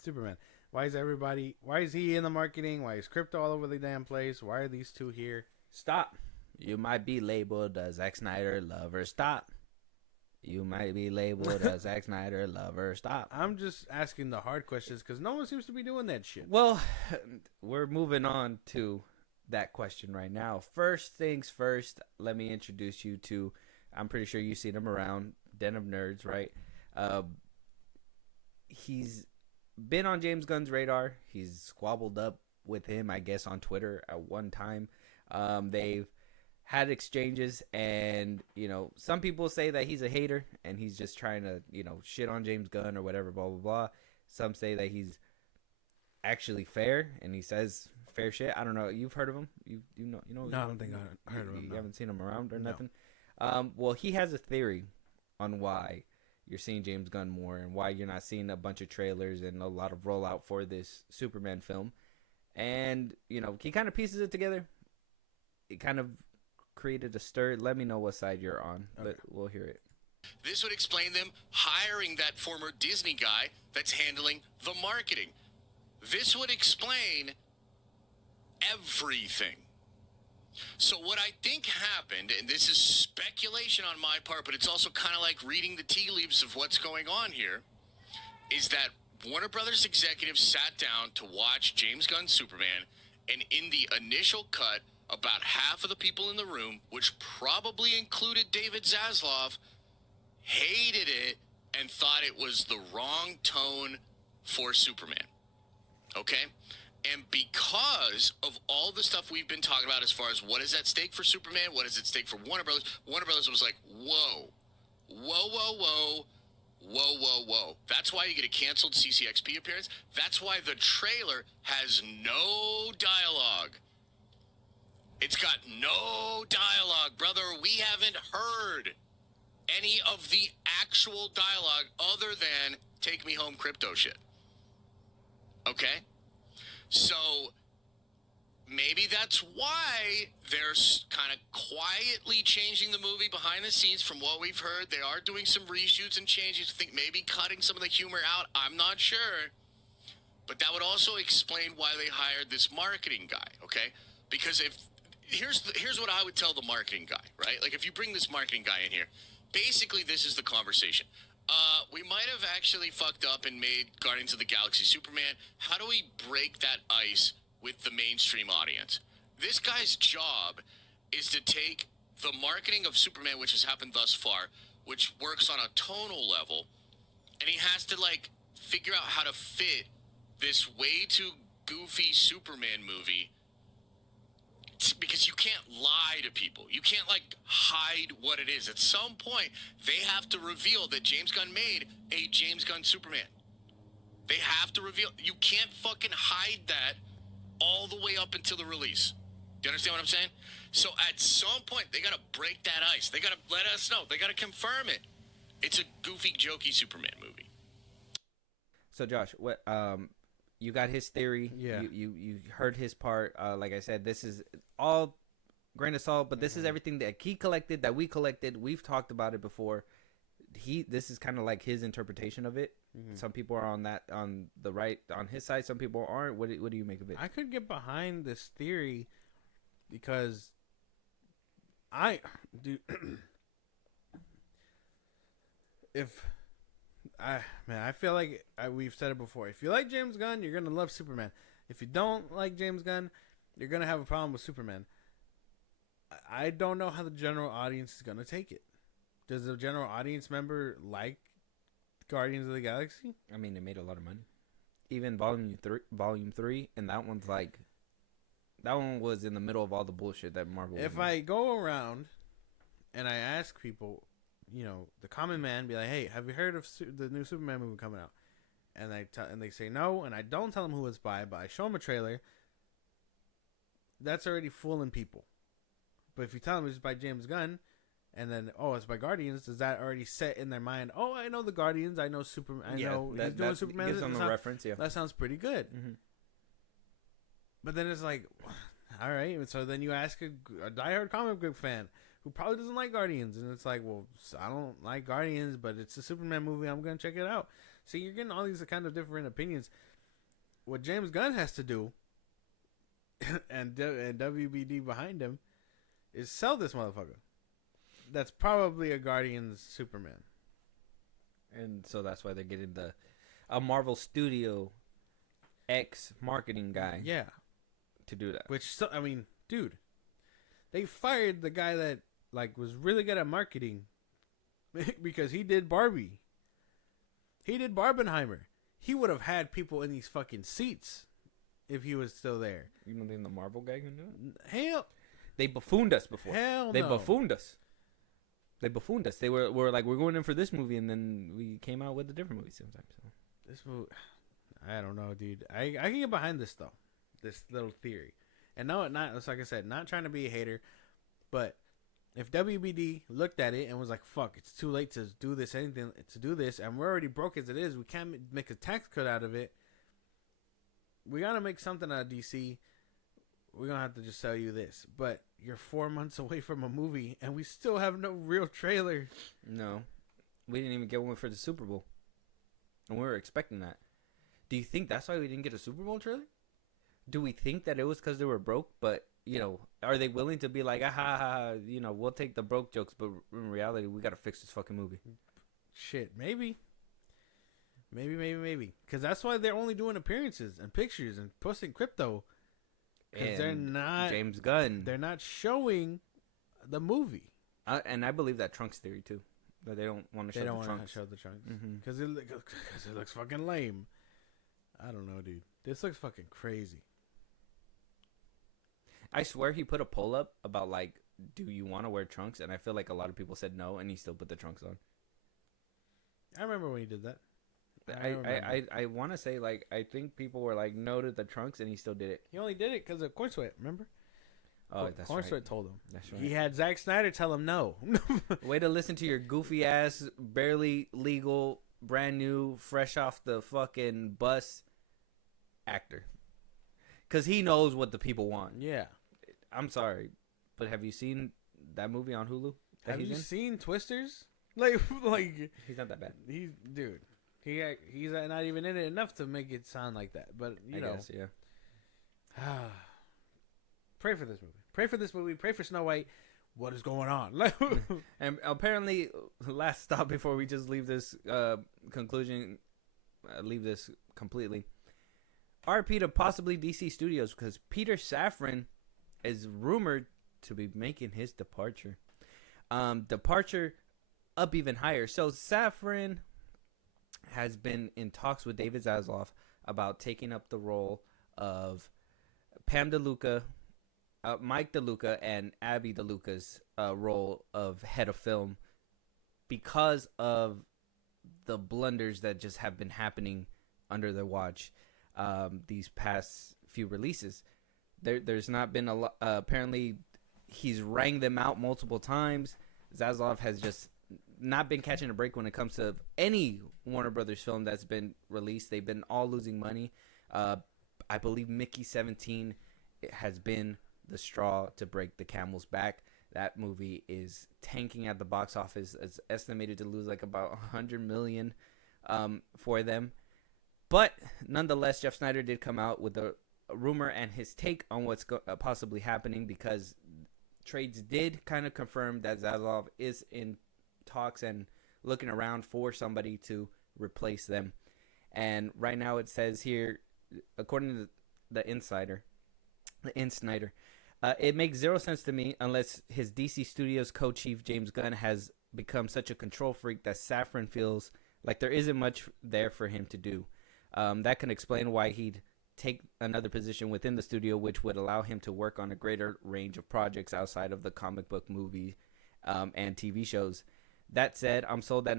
Superman? Why is he in the marketing? Why is Crypto all over the damn place? Why are these two here? Stop. You might be labeled a Zack Snyder lover. Stop. You might be labeled a Zack Snyder lover. Stop. I'm just asking the hard questions because no one seems to be doing that shit. Well, we're moving on to that question right now. First things first, let me introduce you to, I'm pretty sure you've seen him around, Den of Nerds, right? He's been on James Gunn's radar. He's squabbled up with him, I guess, on Twitter at one time. They've had exchanges, and, you know, some people say that he's a hater and he's just trying to, you know, shit on James Gunn or whatever, blah, blah, blah. Some say that he's actually fair and he says fair shit. I don't know. You've heard of him? You know? No, I don't think I heard of him. You haven't seen him around or No. nothing? Well, he has a theory on why you're seeing James Gunn more and why you're not seeing a bunch of trailers and a lot of rollout for this Superman film. And, you know, he kind of pieces it together. It kind of created a stir. Let me know what side you're on, but we'll hear it. This would explain them hiring that former Disney guy that's handling the marketing. This would explain everything. So what I think happened, and this is speculation on my part, but it's also kind of like reading the tea leaves of what's going on here, is that Warner Brothers executives sat down to watch James Gunn's Superman, and in the initial cut, about half of the people in the room, which probably included David Zaslav, hated it and thought it was the wrong tone for Superman. Okay? And because of all the stuff we've been talking about as far as what is at stake for Superman, what is at stake for Warner Brothers was like, whoa, whoa, whoa, whoa, whoa, whoa, whoa. That's why you get a canceled CCXP appearance. That's why the trailer has no dialogue. It's got no dialogue, brother. We haven't heard any of the actual dialogue other than take me home crypto shit. Okay? So maybe that's why they're kind of quietly changing the movie behind the scenes. From what we've heard, they are doing some reshoots and changes. I think maybe cutting some of the humor out. I'm not sure. But that would also explain why they hired this marketing guy, okay? Because here's what I would tell the marketing guy, right? Like, if you bring this marketing guy in here, basically this is the conversation. We might have actually fucked up and made Guardians of the Galaxy Superman. How do we break that ice with the mainstream audience? This guy's job is to take the marketing of Superman, which has happened thus far, which works on a tonal level, and he has to, like, figure out how to fit this way too goofy Superman movie, because you can't lie to people. You can't, like, hide what it is. At some point, they have to reveal that James Gunn made a James Gunn Superman. They have to reveal. You can't fucking hide that all the way up until the release. Do you understand what I'm saying? So at some point, they got to break that ice. They got to let us know. They got to confirm it. It's a goofy, jokey Superman movie. So, Josh, what you got his theory. Yeah. You heard his part. Like I said, this is all grain of salt, but this is everything that he collected, that we collected. We've talked about it before. This is kind of like his interpretation of it. Some people are on the right, on his side. Some people aren't. What do you make of it? I could get behind this theory because I feel like we've said it before. If you like James Gunn, you're gonna love Superman. If you don't like James Gunn, you're gonna have a problem with Superman. I don't know how the general audience is gonna take it. Does the general audience member like Guardians of the Galaxy? I mean, it made a lot of money. Even volume three, and that one was in the middle of all the bullshit that Marvel. If I go around and I ask people, you know, the common man, be like, "Hey, have you heard of the new Superman movie coming out?" And they say no, and I don't tell them who it's by, but I show them a trailer. That's already fooling people. But if you tell them it's by James Gunn, and then, oh, it's by Guardians, does that already set in their mind? Oh, I know the Guardians. I know Superman. I know he's doing Superman. Gives them a reference. Yeah, that sounds pretty good. Mm-hmm. But then it's like, all right. So then you ask a diehard comic book fan who probably doesn't like Guardians, and it's like, well, I don't like Guardians, but it's a Superman movie. I'm gonna check it out. See, you're getting all these kind of different opinions. What James Gunn has to do, and WBD behind him, is sell this motherfucker. That's probably a Guardians Superman. And so that's why they're getting a Marvel Studio X marketing guy. Yeah. To do that. Which, I mean, dude, they fired the guy that like was really good at marketing because he did Barbie. He did Barbenheimer. He would have had people in these fucking seats if he was still there. You don't think the Marvel guy can do it? Hell, they buffooned us before. They no. buffooned us. They buffooned us. They were like, we're going in for this movie, and then we came out with a different movie sometimes. So. This movie, I don't know, dude. I can get behind this though, this little theory, and no, it's like I said, not trying to be a hater, but if WBD looked at it and was like, "Fuck, it's too late to do this, and we're already broke as it is. We can't make a tax cut out of it. We gotta make something out of DC. We're gonna have to just sell you this." But you're 4 months away from a movie, and we still have no real trailer. No, we didn't even get one for the Super Bowl, and we were expecting that. Do you think that's why we didn't get a Super Bowl trailer? Do we think that it was because they were broke? But, you know, are they willing to be like, you know, we'll take the broke jokes, but in reality, we got to fix this fucking movie? Shit, maybe. Because that's why they're only doing appearances and pictures and posting crypto. Because they're not... James Gunn. They're not showing the movie. And I believe that Trunks theory, too. That they don't want to show the Trunks. They don't want to show the Trunks. Because it looks fucking lame. I don't know, dude. This looks fucking crazy. I swear he put a poll up about, like, do you want to wear trunks? And I feel like a lot of people said no, and he still put the trunks on. I remember when he did that. I want to say, like, I think people were like no to the trunks, and he still did it. He only did it because of Corn Sweat, remember? Oh, that's Corn right. Sweat told him. That's right. He had Zack Snyder tell him no. Way to listen to your goofy ass, barely legal, brand new, fresh off the fucking bus actor. Because he knows what the people want. Yeah. I'm sorry, but have you seen that movie on Hulu? Have you seen Twisters? Like he's not that bad. He's not even in it enough to make it sound like that. But you know, guess, yeah. Pray for this movie. Pray for this movie. Pray for Snow White. What is going on? And apparently, last stop before we just leave this conclusion, leave this completely. RP to possibly DC Studios because Peter Safran is rumored to be making his departure. Departure up even higher. So Safran has been in talks with David Zaslav about taking up the role of Pam DeLuca, Mike DeLuca, and Abby DeLuca's role of head of film because of the blunders that just have been happening under their watch. These past few releases, there's not been a lot. Apparently, he's rang them out multiple times. Zaslav has just not been catching a break when it comes to any Warner Brothers film that's been released. They've been all losing money. I believe Mickey 17 has been the straw to break the camel's back. That movie is tanking at the box office. It's estimated to lose like about $100 million for them. But nonetheless, Jeff Snyder did come out with a rumor and his take on what's possibly happening because trades did kind of confirm that Zaslav is in talks and looking around for somebody to replace them. And right now it says here, according to the Insider, it makes zero sense to me unless his DC Studios co-chief James Gunn has become such a control freak that Safran feels like there isn't much there for him to do. That can explain why he'd take another position within the studio, which would allow him to work on a greater range of projects outside of the comic book movie and TV shows. That said, I'm sold that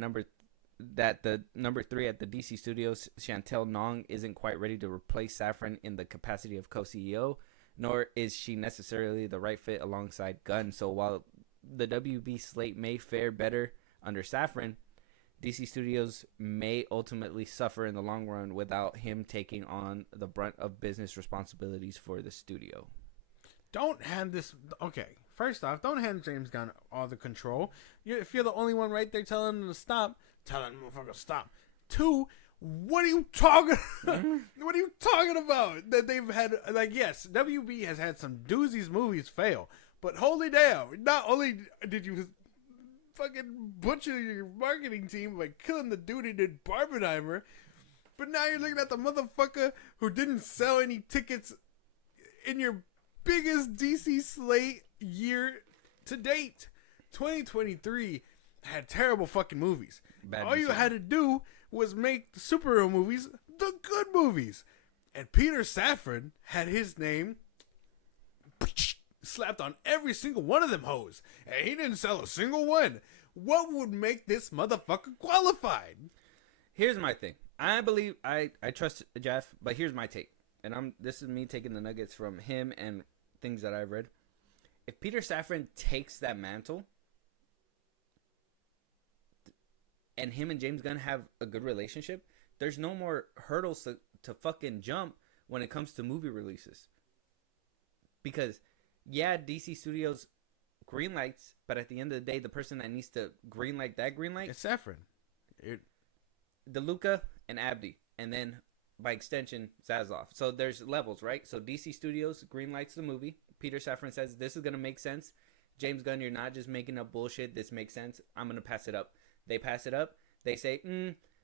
the number 3 at the DC Studios, Chantel Nong, isn't quite ready to replace Safran in the capacity of co-CEO, nor is she necessarily the right fit alongside Gunn. So while the WB slate may fare better under Safran, DC Studios may ultimately suffer in the long run without him taking on the brunt of business responsibilities for the studio. Don't hand this... Okay, first off, don't hand James Gunn all the control. If you're the only one right there telling him to stop, tell that motherfucker to stop. 2, what are you talking What are you talking about? That they've had... Like, yes, WB has had some doozies movies fail, But holy damn, not only did you fucking butcher your marketing team by killing the dude who did Barbenheimer, but now you're looking at the motherfucker who didn't sell any tickets in your biggest DC slate year to date. 2023 had terrible fucking movies. All you had to do was make the superhero movies the good movies. And Peter Safran had his name slapped on every single one of them hoes. And he didn't sell a single one. What would make this motherfucker qualified? Here's my thing. I believe I trust Jeff, but here's my take. And this is me taking the nuggets from him and things that I've read. If Peter Safran takes that mantle and him and James Gunn have a good relationship, there's no more hurdles to fucking jump when it comes to movie releases. Because, yeah, DC Studios greenlights, but at the end of the day, the person that needs to greenlight that greenlight... It's Safran. DeLuca and Abdi. And then, by extension, Zazoff. So there's levels, right? So DC Studios greenlights the movie. Peter Safran says, this is going to make sense. James Gunn, you're not just making up bullshit. This makes sense. I'm going to pass it up. They pass it up. They say,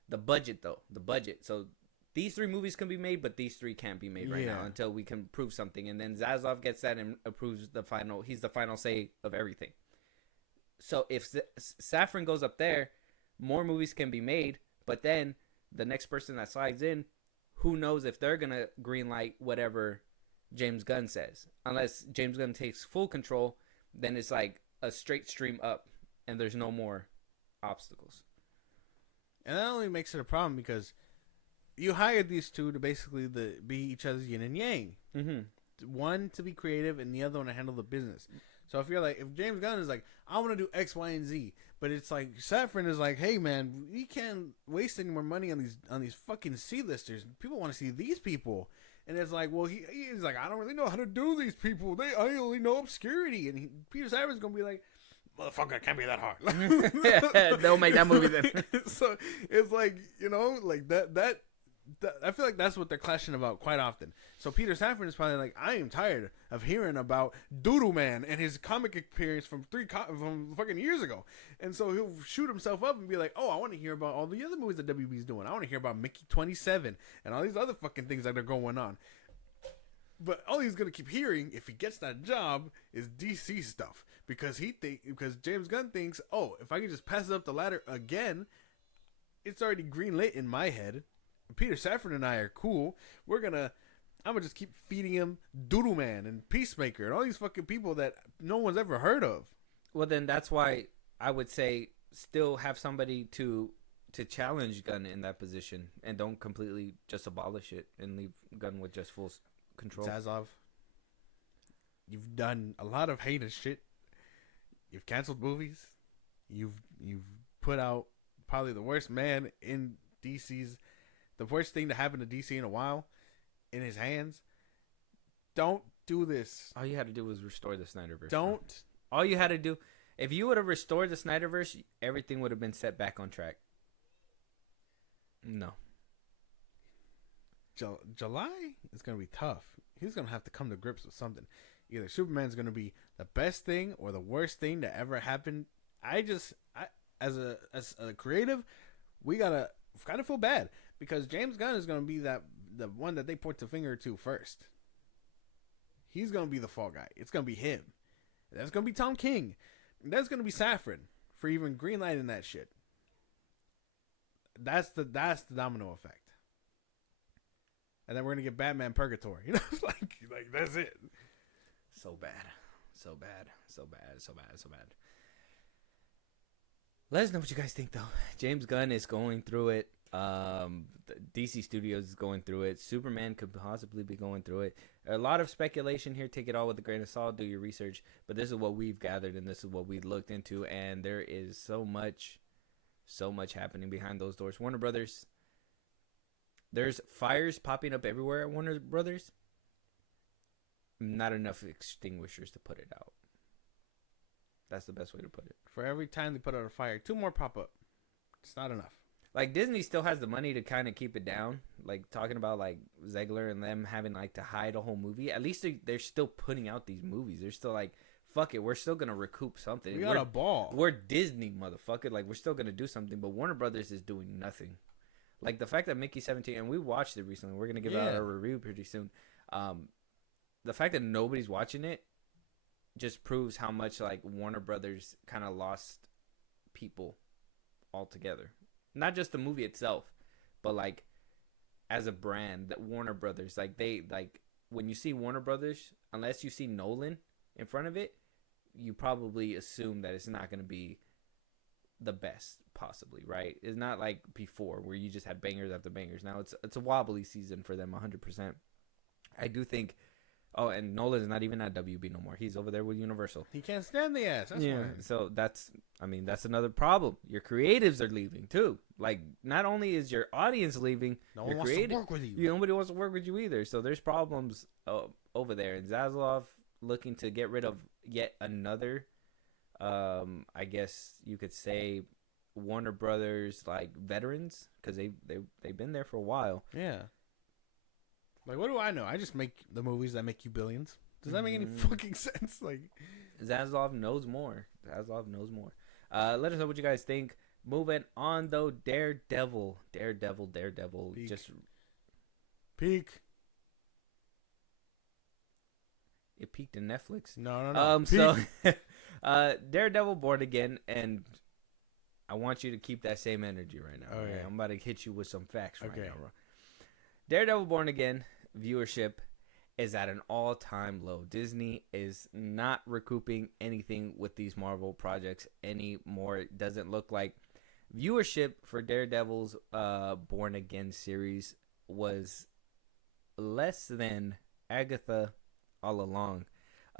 the budget, though. The budget. So these 3 movies can be made, but these 3 can't be made right now until we can prove something. And then Zazoff gets that and approves the final. He's the final say of everything. So if Safran goes up there, more movies can be made. But then the next person that slides in, who knows if they're going to greenlight whatever James Gunn says. Unless James Gunn takes full control, then it's like a straight stream up and there's no more obstacles. And that only makes it a problem because you hired these two to basically be each other's yin and yang. Mm-hmm. One to be creative and the other one to handle the business. So if James Gunn is like, I want to do X, Y, and Z, but it's like Safran is like, hey man, we can't waste any more money on these fucking C-listers. People want to see these people. And it's like, well, he's like, I don't really know how to do these people. I only know obscurity. And Peter Safran's gonna be like, motherfucker, it can't be that hard. They'll make that movie then. So it's like, like that I feel like that's what they're clashing about quite often. So Peter Safran is probably like, I am tired of hearing about Doodle Man and his comic appearance from fucking years ago. And so he'll shoot himself up and be like, oh, I want to hear about all the other movies that WB's doing. I want to hear about Mickey 27 and all these other fucking things that are going on. But all he's going to keep hearing, if he gets that job, is DC stuff. Because James Gunn thinks, oh, if I can just pass it up the ladder again, it's already greenlit in my head. Peter Safran and I are cool. I'm gonna just keep feeding him Doodle Man and Peacemaker and all these fucking people that no one's ever heard of. Well, then that's why I would say still have somebody to challenge Gunn in that position and don't completely just abolish it and leave Gunn with just full control. Zazoff, you've done a lot of heinous shit. You've canceled movies. You've put out probably the worst man in DC's. The worst thing to happen to DC in a while in his hands. Don't do this. All you had to do was restore the Snyderverse. Don't. All you had to do, if you would have restored the Snyderverse, everything would have been set back on track. No. July is going to be tough. He's going to have to come to grips with something. Either Superman's going to be the best thing or the worst thing to ever happen. As a creative, we got to kind of feel bad. Because James Gunn is going to be the one that they point the finger to first. He's going to be the fall guy. It's going to be him. That's going to be Tom King. And that's going to be Safran for even greenlighting that shit. That's the domino effect. And then we're going to get Batman Purgatory. like that's it. So bad. Let us know what you guys think, though. James Gunn is going through it. DC Studios is going through it. Superman could possibly be going through it. A lot of speculation here. Take it all with a grain of salt. Do your research. But this is what we've gathered, and this is what we looked into. And there is so much happening behind those doors. Warner Brothers. There's fires popping up everywhere at Warner Brothers. Not enough extinguishers to put it out. That's the best way to put it. For every time they put out a fire, 2 more pop up. It's not enough. Like, Disney still has the money to kind of keep it down. Like, talking about, like, Zegler and them having, like, to hide a whole movie. At least they're still putting out these movies. They're still, like, fuck it, we're still gonna recoup something. We got a ball. We're Disney, motherfucker. Like, we're still gonna do something. But Warner Brothers is doing nothing. Like, the fact that Mickey 17, and we watched it recently. We're gonna give out a review pretty soon. The fact that nobody's watching it just proves how much like Warner Brothers kind of lost people altogether. Not just the movie itself, but like as a brand, that Warner Brothers, like when you see Warner Brothers, unless you see Nolan in front of it, you probably assume that it's not going to be the best possibly, right? It's not like before where you just had bangers after bangers. Now it's a wobbly season for them 100%. I do think and Nolan is not even at WB no more. He's over there with Universal. He can't stand the ass. That's why. So that's another problem. Your creatives are leaving too. Like, not only is your audience leaving, no one wants to work with you. Nobody wants to work with you either. So there's problems over there. And Zaslav looking to get rid of yet another, I guess you could say, Warner Brothers like veterans, because they've been there for a while. Yeah. Like, what do I know? I just make the movies that make you billions. Does that make any fucking sense? Like, Zaslav knows more. Let us know what you guys think. Moving on, though, Daredevil. Peak. Just peak. It peaked in Netflix. No. So, Daredevil Born Again, and I want you to keep that same energy right now. Okay. Right? I'm about to hit you with some facts right Okay. now, bro. Daredevil Born Again viewership is at an all-time low. Disney is not recouping anything with these Marvel projects anymore. It doesn't look like viewership for Daredevil's Born Again series was less than Agatha all along.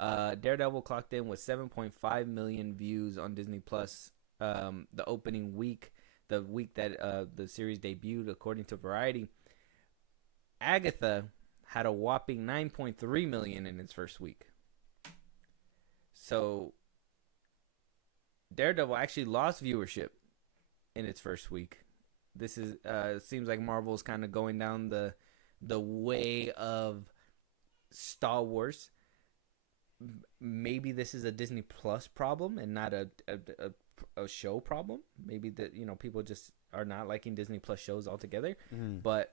Daredevil clocked in with 7.5 million views on Disney Plus the opening week, the week that the series debuted, according to Variety. Agatha had a whopping 9.3 million in its first week. So Daredevil actually lost viewership in its first week. This is seems like Marvel's kind of going down the way of Star Wars. Maybe this is a Disney Plus problem and not a show problem. Maybe that people just are not liking Disney Plus shows altogether. But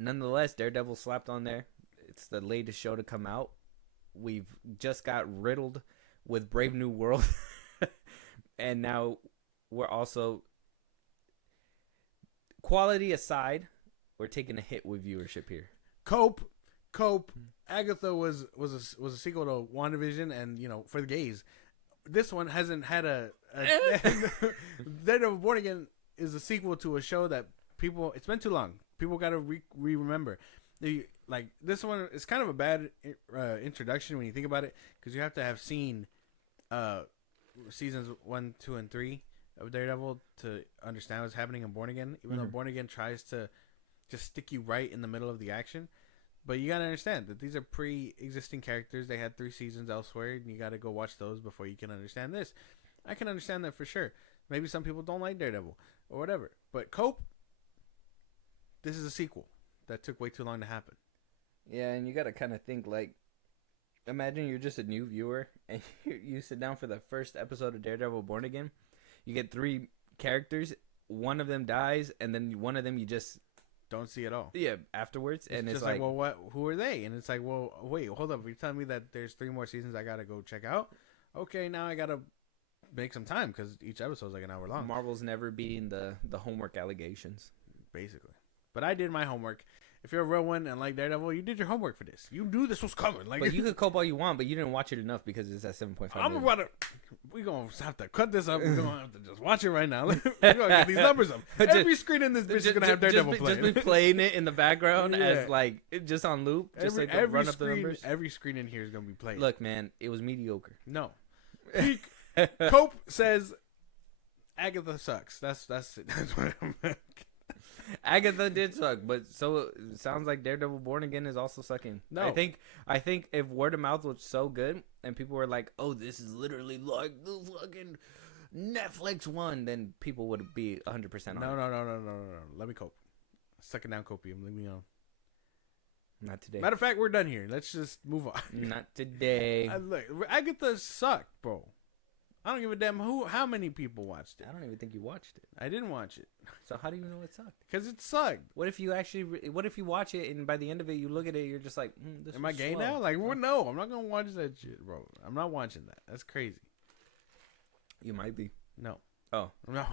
nonetheless, Daredevil slapped on there. It's the latest show to come out. We've just got riddled with Brave New World. And now we're also, quality aside, we're taking a hit with viewership here. Cope. Agatha was a sequel to WandaVision, and for the gays. This one hasn't had a Daredevil Born Again is a sequel to a show that people, it's been too long. People got to remember. Like, this one is kind of a bad introduction when you think about it, because you have to have seen seasons 1, 2, and 3 of Daredevil to understand what's happening in Born Again, even though Born Again tries to just stick you right in the middle of the action. But you got to understand that these are pre-existing characters. They had 3 seasons elsewhere, and you got to go watch those before you can understand this. I can understand that for sure. Maybe some people don't like Daredevil or whatever. But Cope, this is a sequel that took way too long to happen. Yeah, and you got to kind of think, like, imagine you're just a new viewer, and you sit down for the first episode of Daredevil Born Again. You get 3 characters. One of them dies, and then one of them you just don't see at all. Yeah, afterwards. And it's just like, well, what? Who are they? And it's like, well, wait, hold up. You're telling me that there's 3 more seasons I got to go check out? Okay, now I got to make some time because each episode is like an hour long. Marvel's never beating the homework allegations. Basically. But I did my homework. If you're a real one and like Daredevil, you did your homework for this. You knew this was coming. Like, but you could cope all you want, but you didn't watch it enough because it's at 7.5 I'm about to... We're going to have to cut this up. We're going to have to just watch it right now. We're going to get these numbers up. Every screen in this bitch is going to have Daredevil playing. Just be playing it in the background as like, just on loop. Just like to run up the numbers. Every screen in here is going to be playing. Look, man, it was mediocre. No. Cope says Agatha sucks. That's what I'm... Agatha did suck, but so it sounds like Daredevil Born Again is also sucking. No, I think if word of mouth was so good and people were like, "Oh, this is literally like the fucking Netflix one," then people would be 100% on. No. Let me cope. Suck it down, copium. Leave me alone. Not today. Matter of fact, we're done here. Let's just move on. Not today. Look, Agatha sucked, bro. I don't give a damn how many people watched it. I don't even think you watched it. I didn't watch it. So how do you know it sucked? Because it sucked. What if you watch it and by the end of it you look at it, you're just like, this Am I was gay slow. now? Like, well, no, I'm not gonna watch that shit, bro. I'm not watching that. That's crazy. You might be. No. Oh No.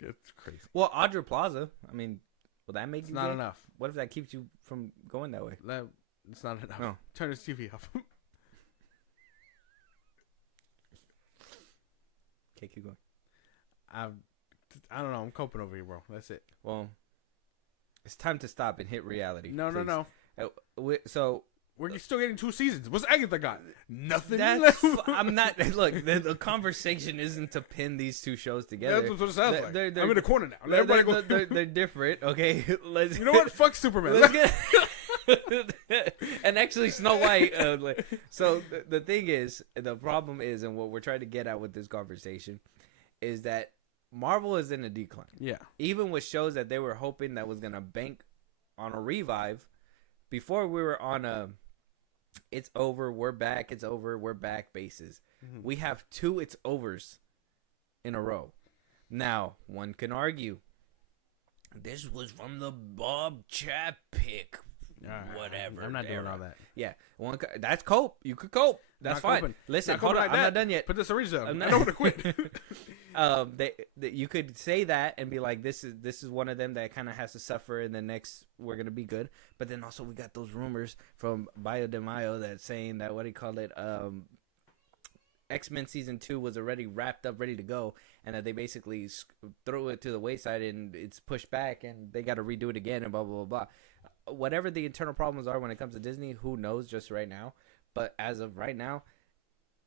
It's crazy. well, Audrey Plaza. I mean, will that make It's you not gay? enough. What if that keeps you from going that way? It's not enough. No. Turn this TV off. Okay, keep going. I don't know. I'm coping over here, bro. That's it. Well, it's time to stop and hit reality. No. So We're still getting 2 seasons. What's Agatha got? Nothing. I'm not. Look, the conversation isn't to pin these two shows together. That's what it sounds like. They're, I'm in the corner now. Everybody go. They're different. Okay, let's. You know what? Fuck Superman. Let's get. And actually, Snow White. So the thing is, the problem is, and what we're trying to get at with this conversation, is that Marvel is in a decline. Yeah. Even with shows that they were hoping that was gonna bank on a revive, before we were on a it's over, we're back, it's over, we're back basis. Mm-hmm. We have 2 it's overs in a row. Now, one can argue this was from the Bob Chapek, whatever. I'm not doing all that. Yeah, that's cope. You could cope. That's Not fine. coping. Listen, Not hold coping on. like I'm that. not done yet. Put this original. I'm I not- don't want to quit. You could say that and be like, this is one of them that kind of has to suffer, and the next we're gonna be good. But then also we got those rumors from Bio de Mayo that's saying that X-Men season 2 was already wrapped up, ready to go, and that they basically throw it to the wayside and it's pushed back, and they got to redo it again, and blah blah blah blah. Whatever the internal problems are when it comes to Disney, who knows just right now. But as of right now,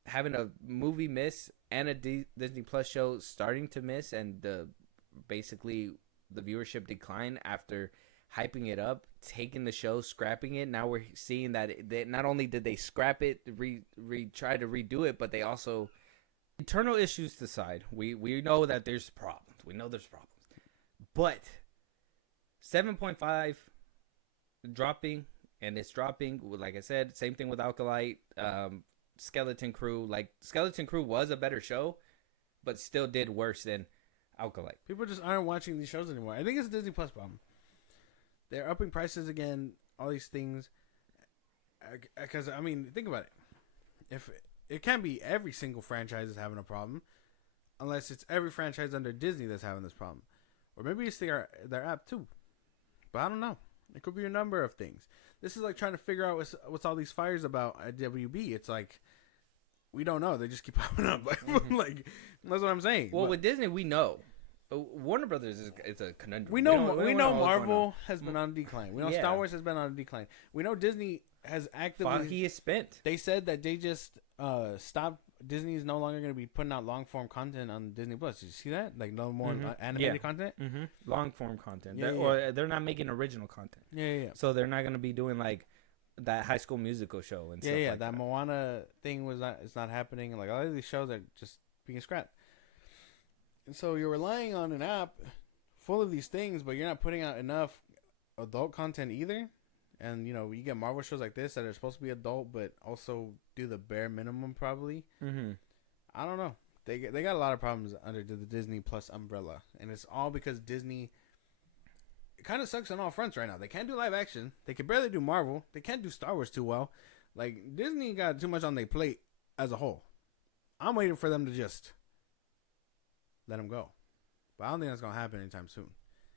having a movie miss and a Disney Plus show starting to miss, and basically the viewership decline after hyping it up, taking the show, scrapping it. Now we're seeing that they, not only did they scrap it, try to redo it, but they also internal issues aside. We know that there's problems. We know there's problems, but 7.5 dropping. And it's dropping, like I said, same thing with Alkalite, Skeleton Crew. Like, Skeleton Crew was a better show, but still did worse than Alkalite. People just aren't watching these shows anymore. I think it's a Disney Plus problem. They're upping prices again, all these things. Because, I mean, think about it. If it can't be every single franchise is having a problem, unless it's every franchise under Disney that's having this problem. Or maybe it's their app, too. But I don't know. It could be a number of things. This is like trying to figure out what's all these fires about at WB. It's like, we don't know. They just keep popping up. Like, like that's what I'm saying. Well, with Disney, we know. Warner Brothers is a conundrum. We know know Marvel has been on decline. We know Yeah. Star Wars has been on decline. We know Disney has actively. He is spent. They said that they just stopped. Disney is no longer going to be putting out long form content on Disney Plus. Did you see that? Like no more animated content. Mm-hmm. Long form content. Yeah, Or they're not making original content. Yeah. So they're not going to be doing like that High School Musical show and stuff like that Moana thing it's not happening. Like all of these shows are just being scrapped. And so you're relying on an app full of these things, but you're not putting out enough adult content either. And, you know, you get Marvel shows like this that are supposed to be adult, but also do the bare minimum probably. Mm-hmm. I don't know. They got a lot of problems under the Disney Plus umbrella. And it's all because Disney... It kind of sucks on all fronts right now. They can't do live action. They can barely do Marvel. They can't do Star Wars too well. Like, Disney got too much on their plate as a whole. I'm waiting for them to just let them go. But I don't think that's going to happen anytime soon.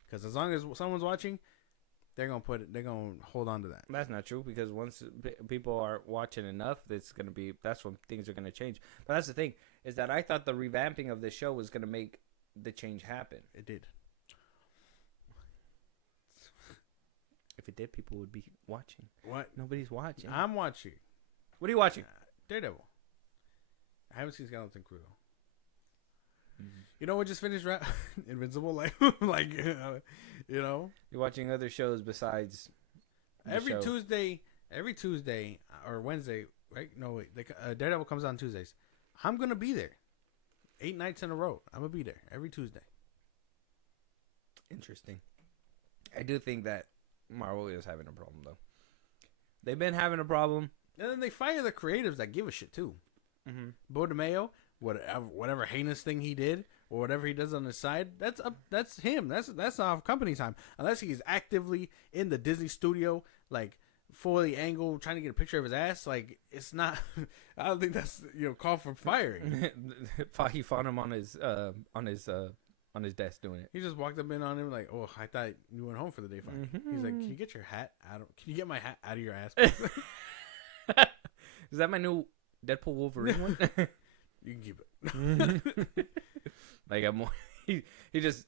Because as long as someone's watching... They're gonna hold on to that. That's not true, because once people are watching enough, that's when things are gonna change. But that's the thing, is that I thought the revamping of the show was gonna make the change happen. It did. If it did, people would be watching. What? Nobody's watching. I'm watching. What are you watching? Daredevil. I haven't seen Skeleton Crew though. Mm-hmm. You know what just finished? Invincible, like, you know. You're watching other shows besides Every show. Tuesday or Wednesday, right? No, wait. Daredevil comes on Tuesdays. I'm gonna be there. 8 nights in a row. I'm gonna be there every Tuesday. Interesting. I do think that Marvel is having a problem though. They've been having a problem. And then they fire the creatives that give a shit too. Mm-hmm. Bo DeMayo, whatever heinous thing he did or whatever he does on his side, that's him. That's off company time. Unless he's actively in the Disney studio, like fully angled, trying to get a picture of his ass. Like it's not. I don't think that's call for firing. He found him on his desk doing it. He just walked up in on him like, "Oh, I thought you went home for the day." Fine. Mm-hmm. He's like, "Can you get your hat out? Can you get my hat out of your ass?" Is that my new Deadpool Wolverine one? You can keep it. Like I'm more, he just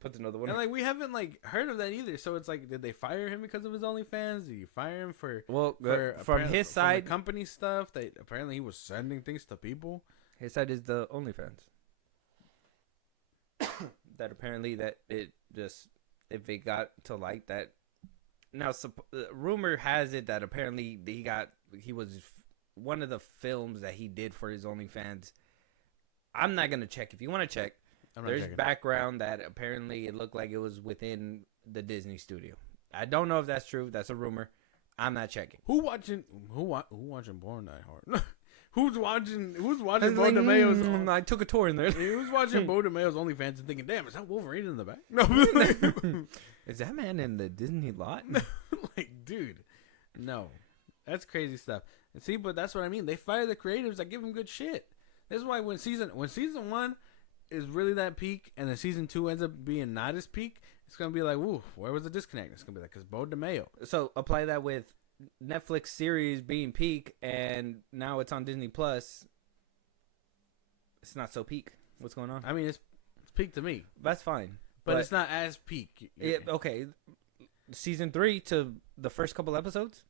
puts another one. And like we haven't like heard of that either. So it's like, did they fire him because of his OnlyFans? Did you fire him for from his side, from the company stuff? That apparently he was sending things to people. His side is the OnlyFans. That apparently that it just, if it got to light that. Now, rumor has it that apparently he was one of the films that he did for his OnlyFans. I'm not gonna check. If you want to check, there's background that apparently it looked like it was within the Disney studio. I don't know if that's true. That's a rumor. I'm not checking. Who watching Born Die Hard? Who's watching Bo DeMayo's? I took a tour in there. Who's watching Bo DeMayo's OnlyFans and thinking, "Damn, is that Wolverine in the back?" No, is that man in the Disney lot? Like, dude, no, that's crazy stuff. And see, but that's what I mean. They fire the creatives that give them good shit. This is why when season 1 is really that peak, and then season 2 ends up being not as peak, it's gonna be like, "Woo, where was the disconnect?" It's gonna be like, "Cause Bo DeMayo." So apply that with Netflix series being peak, and now it's on Disney Plus. It's not so peak. What's going on? I mean, it's peak to me. That's fine, but it's not as peak. Okay, season 3 to the first couple episodes.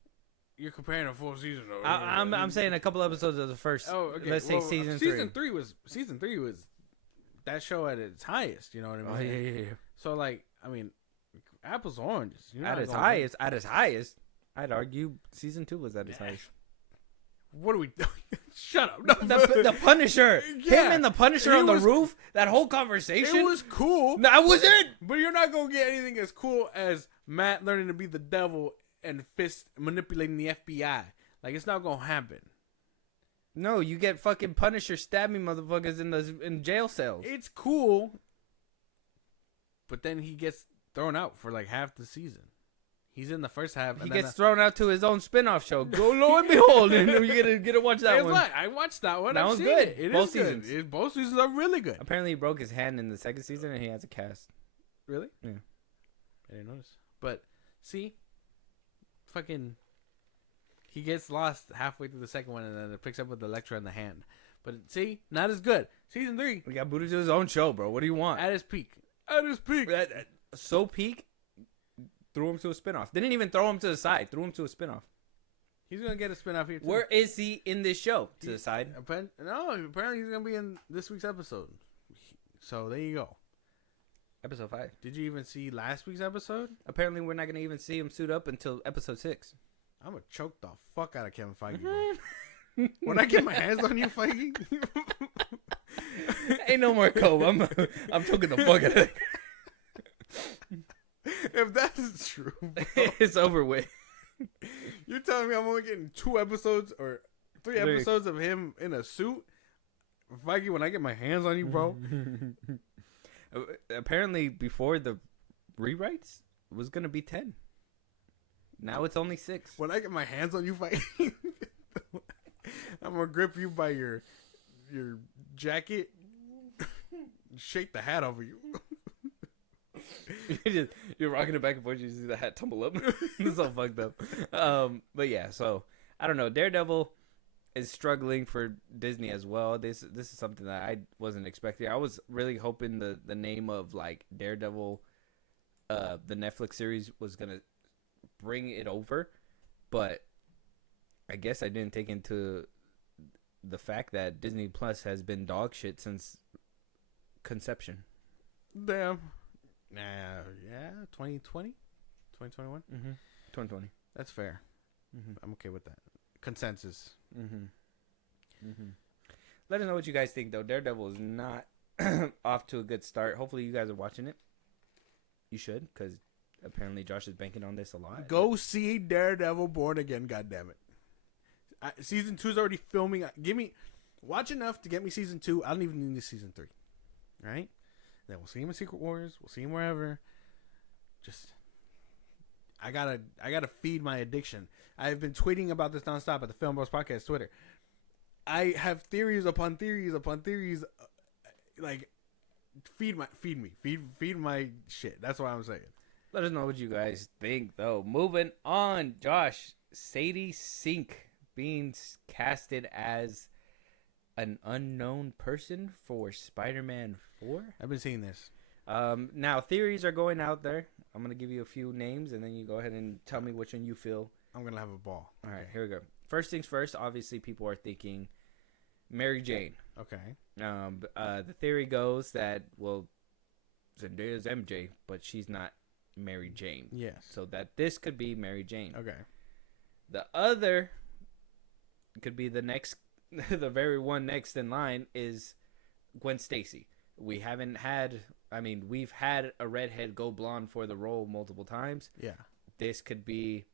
You're comparing a full season. I'm saying a couple episodes of the first. Oh, okay. Let's say season 3. Season 3 was that show at its highest. You know what I mean? Oh, yeah. So like, I mean, apples to oranges. At its highest, I'd argue season 2 was at its highest. What are we doing? Shut up. No, the Punisher. Yeah. Him and the Punisher on the roof. That whole conversation. It was cool. That was it. But you're not going to get anything as cool as Matt learning to be the devil and Fist manipulating the FBI. Like, it's not going to happen. No, you get fucking Punisher stabbing motherfuckers in jail cells. It's cool. But then he gets thrown out for like half the season. He's in the first half. He gets thrown out to his own spin-off show. Go lo and behold. And you get to watch that one. I watched that one. That was good. It both is seasons. Good. Both seasons are really good. Apparently he broke his hand in the second season and he has a cast. Really? Yeah. I didn't notice. But, see? Fucking... He gets lost halfway through the second one and then it picks up with Elektra in the hand. But, see? Not as good. Season 3. We got booted to his own show, bro. What do you want? At his peak. So peak... Threw him to a spinoff. Didn't even throw him to the side. Threw him to a spinoff. He's gonna get a spinoff here too. Where is he in this show? To the side? No, apparently he's gonna be in this week's episode. So there you go. Episode 5. Did you even see last week's episode? Apparently we're not gonna even see him suit up until episode 6. I'm gonna choke the fuck out of Kevin Feige. Bro. When I get my hands on you, Feige. Ain't no more Cove. I'm choking the fuck out of it. If that is true, bro, it's over with. You're telling me I'm only getting 2 episodes or 3 episodes of him in a suit? Feige, when I get my hands on you, bro. Apparently, before the rewrites, it was going to be 10. Now it's only 6. When I get my hands on you, Feige, I'm going to grip you by your jacket, shake the hat over you. You're rocking it back and forth. You see the hat tumble up. It's all fucked up. But yeah, so I don't know. Daredevil is struggling for Disney as well. This is something that I wasn't expecting. I was really hoping the name of like Daredevil, the Netflix series was gonna bring it over, but I guess I didn't take into the fact that Disney Plus has been dog shit since conception. Damn. Yeah, 2020? 2021? Mm-hmm. 2020. That's fair. Mm-hmm. I'm okay with that. Consensus. Mm-hmm. Mm-hmm. Let us know what you guys think, though. Daredevil is not off to a good start. Hopefully you guys are watching it. You should, because Apparently, Josh is banking on this a lot. Go see Daredevil Born Again, goddammit. Season 2 is already filming. Watch enough to get me season 2. I don't even need season 3. Right? Then we'll see him in Secret Wars. We'll see him wherever. I gotta feed my addiction. I've been tweeting about this nonstop at the Film Bros Podcast Twitter. I have theories upon theories upon theories. Like, feed my shit. That's what I'm saying. Let us know what you guys think, though. Moving on, Josh, Sadie Sink being casted as an unknown person for Spider-Man 4. I've been seeing this. Now, theories are going out there. I'm going to give you a few names, and then you go ahead and tell me which one you feel. I'm going to have a ball. All right, here we go. First things first, obviously, people are thinking Mary Jane. Okay. The theory goes that, well, Zendaya's MJ, but she's not Mary Jane. Yes. So that this could be Mary Jane. Okay. The other could be the next, the very one next in line is Gwen Stacy. We've had a redhead go blonde for the role multiple times. Yeah. This could be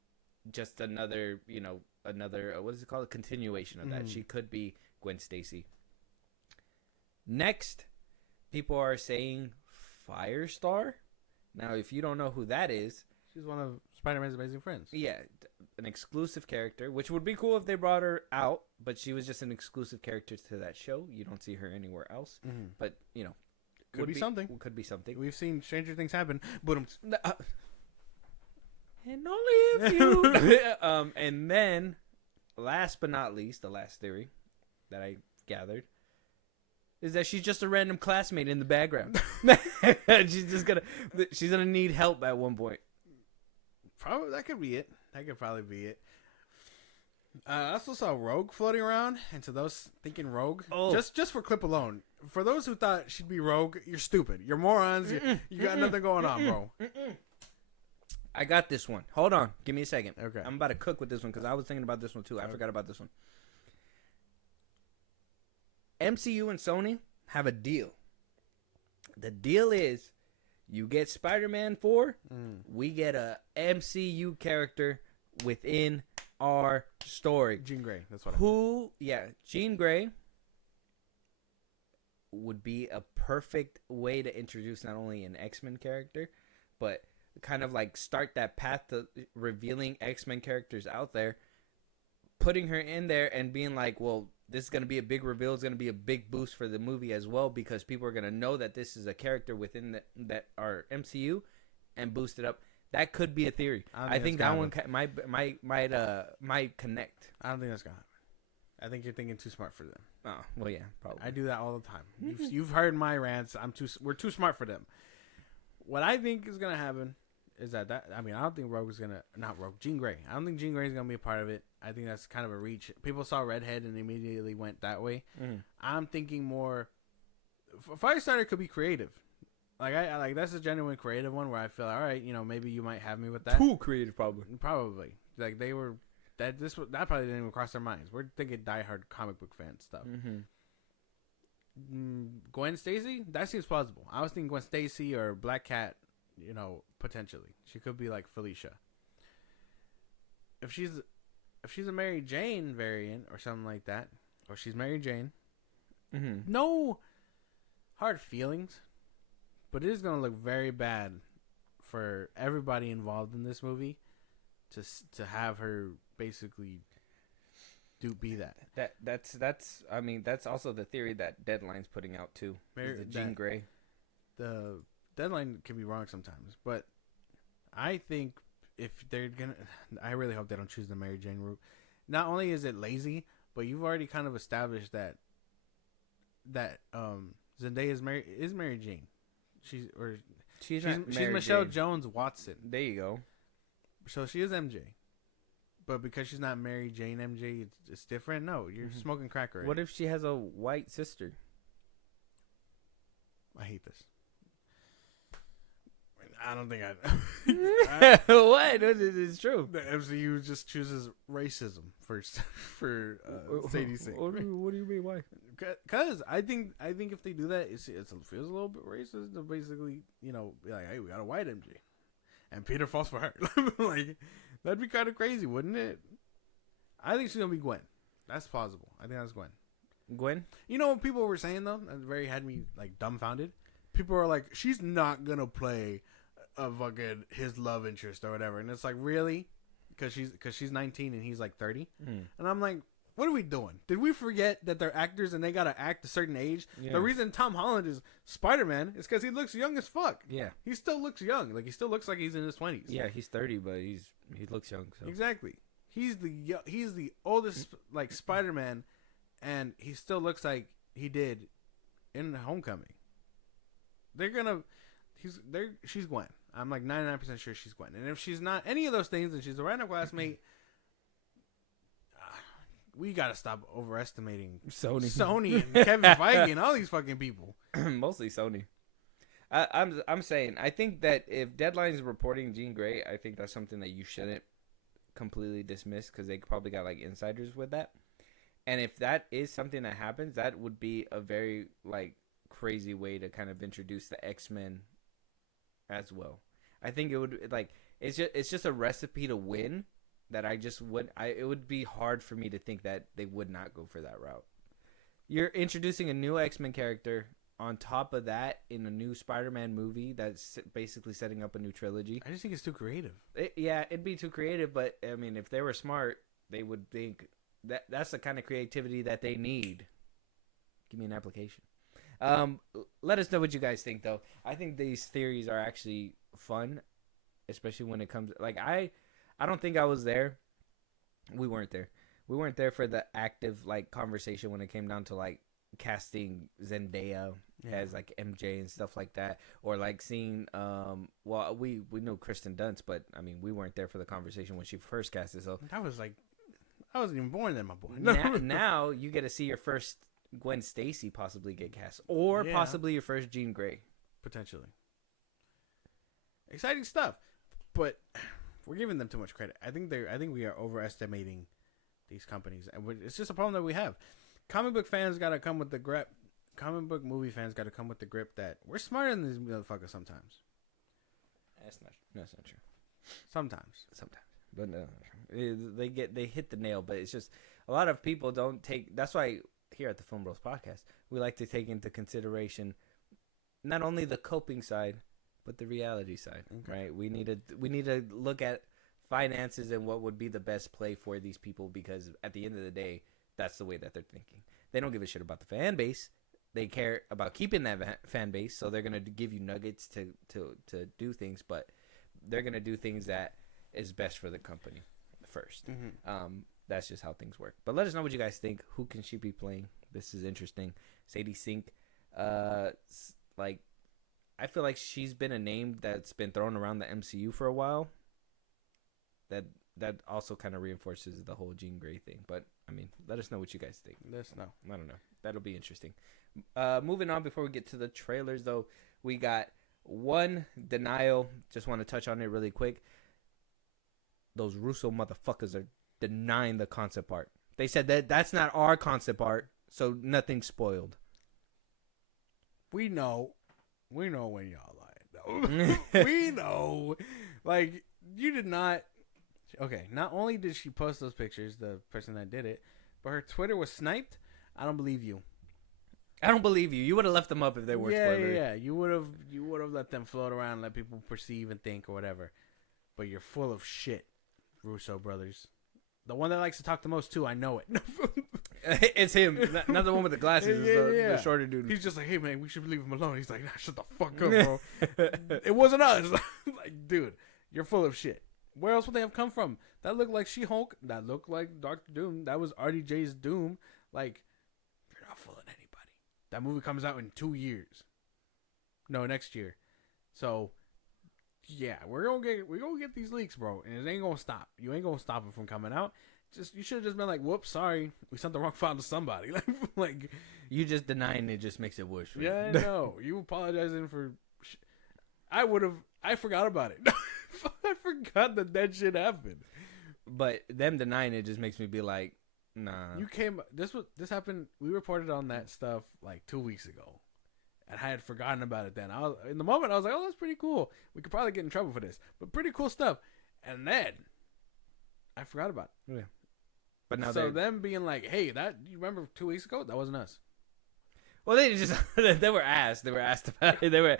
just another, what is it called? A continuation of that. She could be Gwen Stacy. Next, people are saying Firestar. Now, if you don't know who that is, she's one of Spider-Man's amazing friends. Yeah, an exclusive character, which would be cool if they brought her out, but she was just an exclusive character to that show. You don't see her anywhere else. Mm-hmm. But, could be something. Could be something. We've seen stranger things happen. But and only a few. And then, last but not least, the last theory that I gathered is that she's just a random classmate in the background. She's gonna need help at one point. Probably that could be it. That could probably be it. I also saw Rogue floating around, and to those thinking Rogue, just for clip alone, for those who thought she'd be Rogue, you're stupid. You're morons. You got nothing going on, bro. I got this one. Hold on. Give me a second. Okay. I'm about to cook with this one because I was thinking about this one too. I forgot about this one. MCU and Sony have a deal. The deal is you get Spider-Man 4, we get a MCU character within our story. Jean Grey, that's what I meant. Jean Grey would be a perfect way to introduce not only an X-Men character, but kind of like start that path to revealing X-Men characters out there, putting her in there and being like, well, this is going to be a big reveal. It's going to be a big boost for the movie as well because people are going to know that this is a character within that our MCU and boost it up. That could be a theory. I think that one might connect. I don't think that's going to happen. I think you're thinking too smart for them. Oh, well, yeah, probably. I do that all the time. You've heard my rants. We're too smart for them. What I think is going to happen is I don't think Jean Grey. I don't think Jean Grey is going to be a part of it. I think that's kind of a reach. People saw Redhead and immediately went that way. I'm thinking more. Firestarter could be creative. Like that's a genuine creative one where I feel all right. Maybe you might have me with that. Too creative, probably. Probably. Like they were that probably didn't even cross their minds. We're thinking diehard comic book fan stuff. Gwen Stacy, that seems plausible. I was thinking Gwen Stacy or Black Cat. Potentially she could be like Felicia. If she's a Mary Jane variant or something like that, or she's Mary Jane, no hard feelings, but it is going to look very bad for everybody involved in this movie to have her basically be that. That's also the theory that Deadline's putting out too. Jean Grey. The Deadline can be wrong sometimes, but I think if they're gonna, I really hope they don't choose the Mary Jane route. Not only is it lazy, but you've already kind of established that Zendaya is Mary Jane. She's Michelle Jane. Jones Watson. There you go. So she is MJ, but because she's not Mary Jane MJ, it's different. No, you're smoking crack already. What if she has a white sister? I hate this. I don't think What? It's true. The MCU just chooses racism for Sadie Sink. What do you mean? Why? Because I think if they do that, it feels a little bit racist to basically be like, hey, we got a white MJ, and Peter falls for her. Like, that'd be kind of crazy, wouldn't it? I think she's gonna be Gwen. That's plausible. I think that's Gwen. Gwen? You know what people were saying though? That very had me like dumbfounded. People are like, she's not gonna play a fucking his love interest or whatever, and it's like, really? Because she's 19 and he's like 30, and I'm like, what are we doing? Did we forget that they're actors and they gotta act a certain age? Yeah. The reason Tom Holland is Spider-Man is because he looks young as fuck. Yeah, he still looks young. Like, he still looks like he's in his 20s. Yeah, he's 30, but he looks young. So. Exactly. He's the oldest like Spider-Man, and he still looks like he did in Homecoming. She's Gwen. I'm like 99% sure she's Gwen. And if she's not any of those things, and she's a random classmate, we gotta stop overestimating Sony and Kevin Feige and all these fucking people. Mostly Sony. I'm saying, I think that if Deadline is reporting Jean Grey, I think that's something that you shouldn't completely dismiss, because they probably got like insiders with that. And if that is something that happens, that would be a very like crazy way to kind of introduce the X-Men as well. I think it would, like, it's just a recipe to win that it would be hard for me to think that they would not go for that route. You're introducing a new X-Men character on top of that in a new Spider-Man movie that's basically setting up a new trilogy. I just think it's too creative. It'd be too creative, but I mean, if they were smart, they would think that's the kind of creativity that they need. Give me an application. Let us know what you guys think, though. I think these theories are actually fun, especially when it comes, like, I don't think I was there. We weren't there for the active like conversation when it came down to like casting Zendaya as like MJ and stuff like that, or like seeing well, we know Kristen Dunst, but I mean, we weren't there for the conversation when she first casted. So that was like, I wasn't even born then, my boy. Now you get to see your first Gwen Stacy possibly get cast, or possibly your first Jean Grey, potentially. Exciting stuff, but we're giving them too much credit. I think we are overestimating these companies, and it's just a problem that we have. Comic book fans got to come with the grip. Comic book movie fans got to come with the grip that we're smarter than these motherfuckers sometimes. That's not true. Sometimes, but no, they hit the nail. But it's just a lot of people don't take. That's why here at the Film Bros podcast, we like to take into consideration not only the coping side, but the reality side. Okay. Right? We need to look at finances and what would be the best play for these people, because at the end of the day, that's the way that they're thinking. They don't give a shit about the fan base. They care about keeping that fan base, so they're gonna give you nuggets to do things, but they're gonna do things that is best for the company first. Mm-hmm. That's just how things work. But let us know what you guys think. Who can she be playing? This is interesting. Sadie Sink, like, I feel like she's been a name that's been thrown around the MCU for a while. That also kind of reinforces the whole Jean Grey thing. But, I mean, let us know what you guys think. Let us know. I don't know. That'll be interesting. Moving on, before we get to the trailers, though, we got one denial. Just want to touch on it really quick. Those Russo motherfuckers are denying the concept art. They said that's not our concept art, so nothing's spoiled. We know when y'all lied, though. We know. Like, you did not. Okay, not only did she post those pictures, the person that did it, but her Twitter was sniped. I don't believe you. You would have left them up if they were spoilery. Yeah. You would have let them float around and let people perceive and think or whatever. But you're full of shit, Russo brothers. The one that likes to talk the most too, I know it. It's him, not the one with the glasses. The shorter dude. He's just like, hey man, we should leave him alone. He's like, nah, shut the fuck up, bro. It wasn't us. Like, dude, you're full of shit. Where else would they have come from? That looked like She-Hulk. That looked like Dr. Doom. That was RDJ's Doom. Like, you're not fooling anybody. That movie comes out in 2 years. No, next year. So, yeah, we're gonna get these leaks, bro, and it ain't gonna stop. You ain't gonna stop it from coming out. You should have just been like, whoops, sorry, we sent the wrong file to somebody. Like, you just denying it just makes it worse. Yeah, I know. You apologizing for. I forgot about it. I forgot that shit happened. But them denying it just makes me be like, nah. This happened. We reported on that stuff like 2 weeks ago, And I had forgotten about it then. In the moment, I was like, oh, that's pretty cool. We could probably get in trouble for this. But pretty cool stuff. And then I forgot about it. Yeah. But now so them being like, hey, that you remember 2 weeks ago? That wasn't us. Well, they just they were asked about it. They were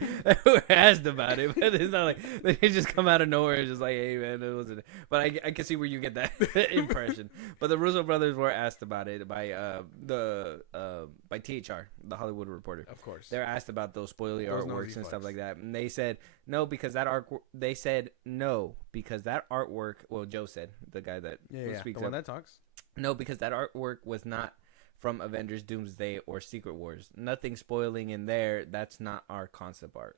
asked about it, but it's not like they just come out of nowhere and just like, hey man, it wasn't. But I can see where you get that impression. But the Russo brothers were asked about it by THR, the Hollywood Reporter. Of course, they're asked about those spoiler artworks and stuff like that, and they said no because that artwork. They said no because that artwork. Well, Joe said, the guy that speaks the one that talks. No, because that artwork was not from Avengers Doomsday or Secret Wars. Nothing spoiling in there. That's not our concept art.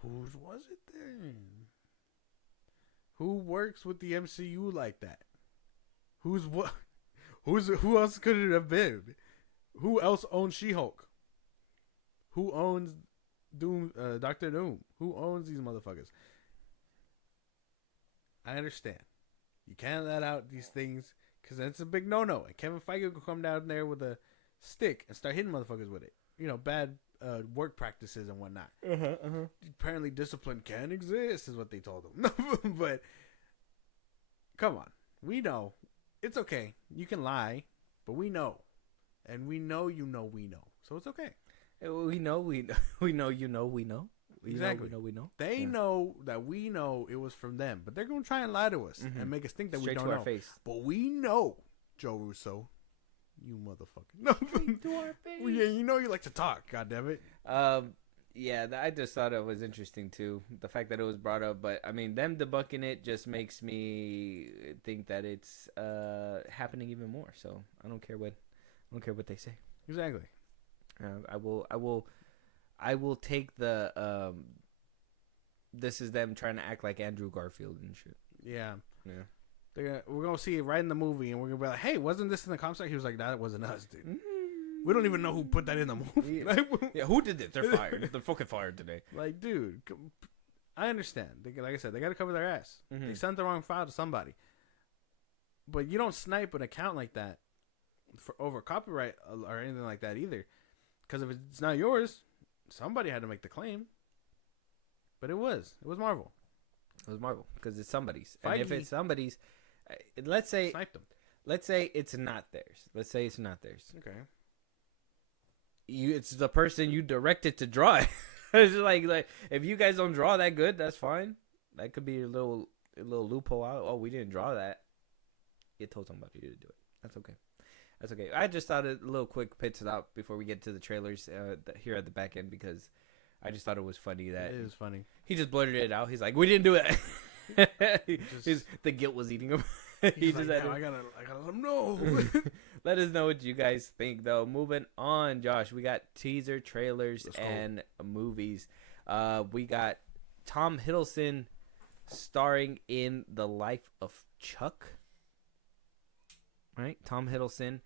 Whose was it then? Who works with the MCU like that? Who else could it have been? Who else owns She-Hulk? Who owns Doctor Doom? Who owns these motherfuckers? I understand. You can't let out these things because it's a big no-no. And Kevin Feige could come down there with a stick and start hitting motherfuckers with it. You know, bad work practices and whatnot. Apparently discipline can exist is what they told him. But come on. We know. It's okay. You can lie, but we know. And we know you know we know. So it's okay. We know you know we know. Exactly. We know. They know that we know it was from them, but they're going to try and lie to us and make us think that we don't know. Face. But we know, Joe Russo, you motherfucker. No, to our face. Well, yeah, you know you like to talk. God damn it. Yeah, I just thought it was interesting too, the fact that it was brought up. But I mean, them debunking it just makes me think that it's happening even more. So I don't care what they say. Exactly. I will take the this is them trying to act like Andrew Garfield and shit. Yeah. We're gonna see it right in the movie, and we're gonna be like, "Hey, wasn't this in the concept?" He was like, "That wasn't us, dude. Mm-hmm. We don't even know who put that in the movie." Yeah, who did this? They're fired. They're fucking fired today. Like, dude, I understand. Like I said, they got to cover their ass. Mm-hmm. They sent the wrong file to somebody, but you don't snipe an account like that for over copyright or anything like that either. Because if it's not yours, somebody had to make the claim. But it was Marvel. It was Marvel because it's somebody's. Feige. And if it's somebody's, let's say sniped them. Let's say it's not theirs. Okay. It's the person you directed to draw it. It's just like if you guys don't draw that good, that's fine. That could be a little loophole out. Oh, we didn't draw that. You told somebody to do it. That's okay. I just thought a little quick pit stop before we get to the trailers here at the back end because I just thought it was funny that it was funny. He just blurted it out. He's like, "We didn't do it." The guilt was eating him. He's like, I gotta let him know. Let us know what you guys think, though. Moving on, Josh, we got teaser trailers and movies. We got Tom Hiddleston starring in The Life of Chuck. Right, Tom Hiddleston,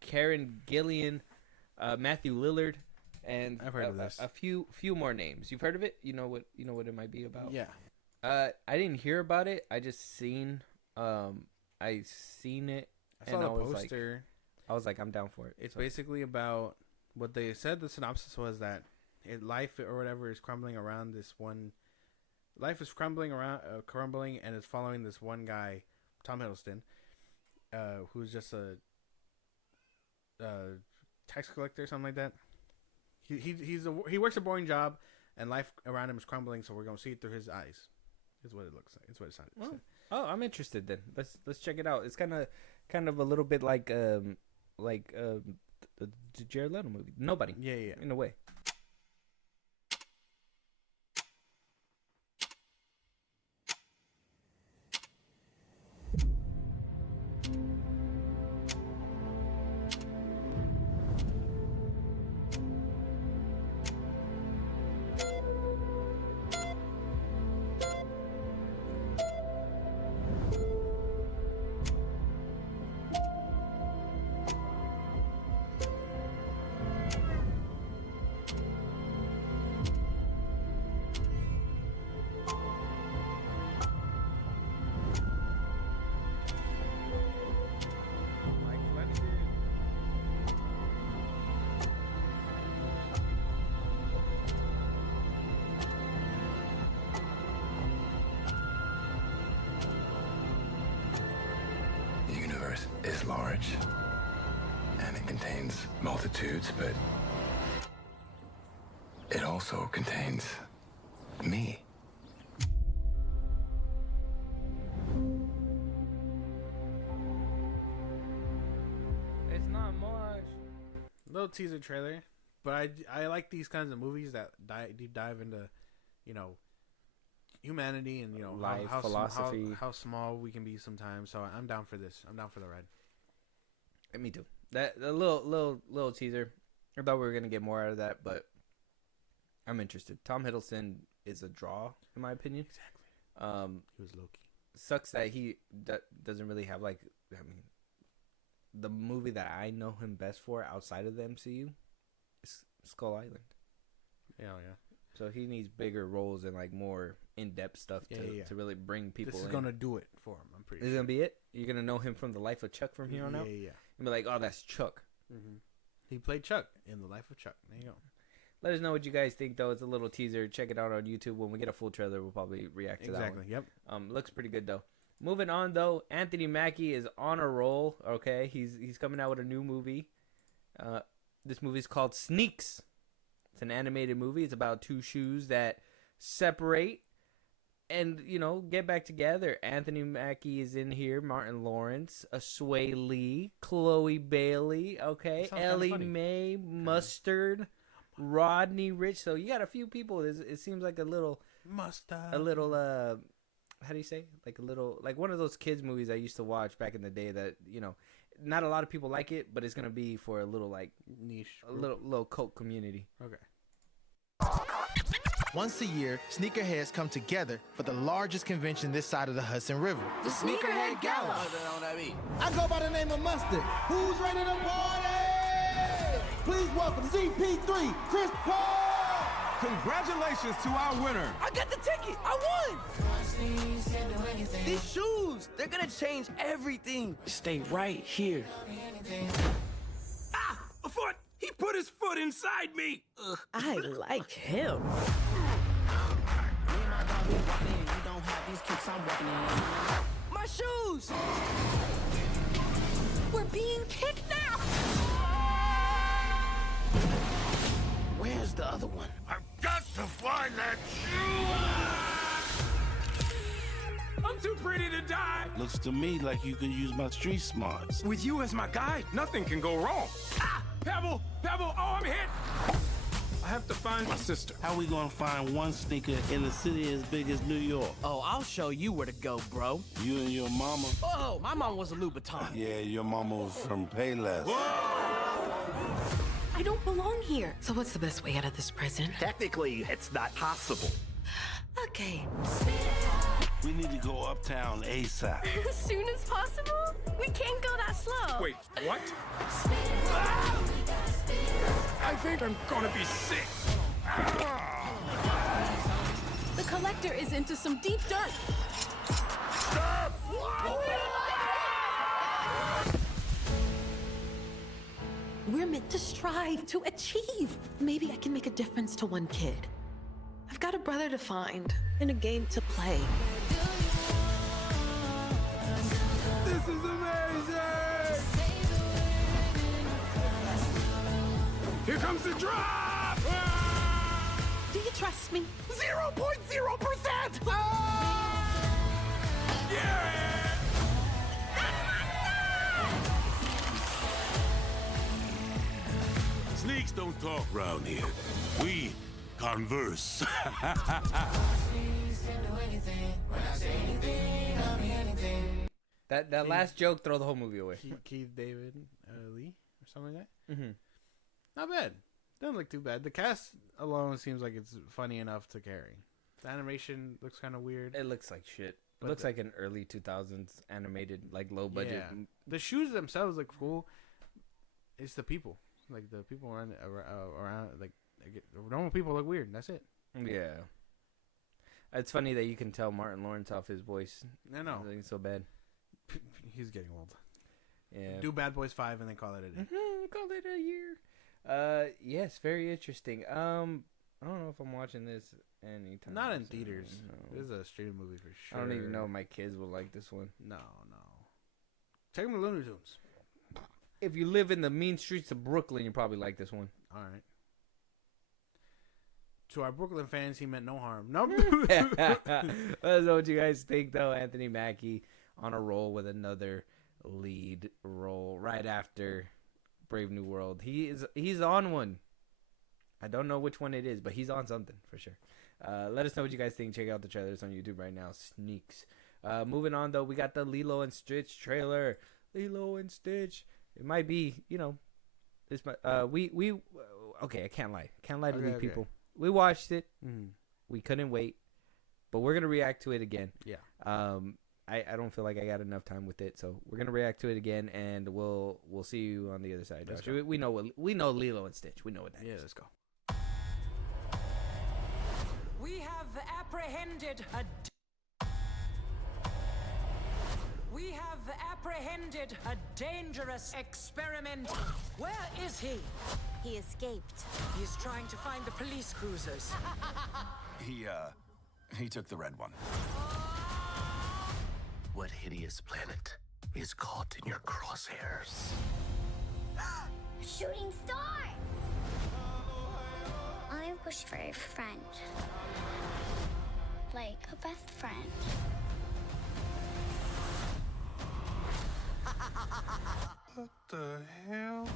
Karen Gillan, Matthew Lillard, and I've heard of this. A few more names. You've heard of it? You know what it might be about? Yeah. I didn't hear about it. I just seen it. I saw the poster. I was like, I'm down for it. It's basically about what they said. The synopsis was that life or whatever is crumbling around this one. Life is crumbling, and it's following this one guy, Tom Hiddleston, who's just a tax collector or something like that. He works a boring job, and life around him is crumbling. So we're gonna see it through his eyes. Is what it looks like. It's what it sounded. Well, I'm interested then. Let's check it out. It's kind of a little bit like the Jared Leto movie. Nobody. Yeah. In a way. universe is large, and it contains multitudes, but it also contains me. It's not much. Little teaser trailer, but I like these kinds of movies that deep dive into, you know, humanity and, you know, life, how philosophy, how small we can be sometimes. So I'm down for this. I'm down for the ride. Me too. That the little teaser. I thought we were gonna get more out of that, but I'm interested. Tom Hiddleston is a draw, in my opinion. Exactly. He was Loki. Sucks that he doesn't really have, like, I mean, the movie that I know him best for outside of the MCU is Skull Island. Yeah, yeah. So he needs bigger roles and, like, more in-depth stuff to really bring people in. This is gonna do it for him. I'm pretty This sure. is gonna be it. You're gonna know him from The Life of Chuck from here on out. Yeah. And be like, oh, that's Chuck. Mm-hmm. He played Chuck in The Life of Chuck. There you go. Let us know what you guys think, though. It's a little teaser. Check it out on YouTube. When we get a full trailer, we'll probably react to that one. Exactly. Yep. Looks pretty good, though. Moving on, though, Anthony Mackie is on a roll. Okay, he's coming out with a new movie. This movie is called Sneaks. It's an animated movie. It's about two shoes that separate and, you know, get back together. Anthony Mackie is in here. Martin Lawrence, Sway Lee, Chloe Bailey. Okay, Ellie Mae, Mustard, Rodney Rich. So you got a few people. It seems like a little how do you say? Like a little, like one of those kids movies I used to watch back in the day that, you know, not a lot of people like it, but it's going to be for a little, like, niche, a little cult community. Okay. Once a year, sneakerheads come together for the largest convention this side of the Hudson River. The Sneakerhead Gala. I go by the name of Mustard. Who's ready to party? Please welcome CP3, Chris Paul. Congratulations to our winner. I got the ticket. I won. These shoes, they're gonna change everything. Stay right here. Ah, a foot. He put his foot inside me. Ugh. I like him. My shoes. We're being kidnapped! Where's the other one? I've got to find that shoe. I'm too pretty to die. Looks to me like you could use my street smarts. With you as my guide, nothing can go wrong. Ah, Pebble, oh, I'm hit. I have to find my sister. How we gonna find one sneaker in a city as big as New York? Oh, I'll show you where to go, bro. You and your mama? Oh, my mom was a Louboutin. Yeah, your mama was from Payless. I don't belong here. So what's the best way out of this prison? Technically, it's not possible. Okay. We need to go uptown ASAP. As soon as possible? We can't go that slow. Wait, what? I think I'm gonna be sick. The collector is into some deep dirt. Stop! We're meant to strive, to achieve. Maybe I can make a difference to one kid. I've got a brother to find and a game to play. This is amazing! Here comes the drop! Do you trust me? 0.0%! Yeah! Sneaks don't talk round here. We converse. That last joke, throw the whole movie away. Keith David Lee or something like that. Mm-hmm. Not bad. Doesn't look too bad. The cast alone seems like it's funny enough to carry. The animation looks kind of weird. It looks like shit. It But looks like an early 2000s animated, like, low budget. Yeah. The shoes themselves look cool. It's the people. Like, the people around like, normal people look weird. That's it. Yeah. It's funny that you can tell Martin Lawrence off his voice. I know. I think it's so bad. He's getting old. Yeah. Do Bad Boys 5 and then call it a day. Call it a year. Yes, very interesting. I don't know if I'm watching this anytime. Not in soon. theaters. No. This is a streaming movie for sure. I don't even know if my kids will like this one. No. Take him to Looney Tunes. If you live in the mean streets of Brooklyn, you probably like this one. All right. To our Brooklyn fans, he meant no harm. No. That's what you guys think, though. Anthony Mackie on a roll with another lead role right after Brave New World. He's on one. I don't know which one it is, but he's on something for sure. Let us know what you guys think. Check out the trailers on YouTube right now. Sneaks. Moving on, though, we got the Lilo and Stitch trailer. Lilo and Stitch. It might be, this. Okay, I can't lie. Can't lie to these people. We watched it. We couldn't wait, but we're gonna react to it again. Yeah. I don't feel like I got enough time with it, so we're gonna react to it again, and we'll see you on the other side. Josh. We know Lilo and Stitch. We know what that is. Yeah, let's go. We have apprehended a dangerous experiment. Where is he? He escaped. He is trying to find the police cruisers. He took the red one. What hideous planet is caught in your crosshairs? Shooting star! I wish for a friend. Like a best friend. What the hell?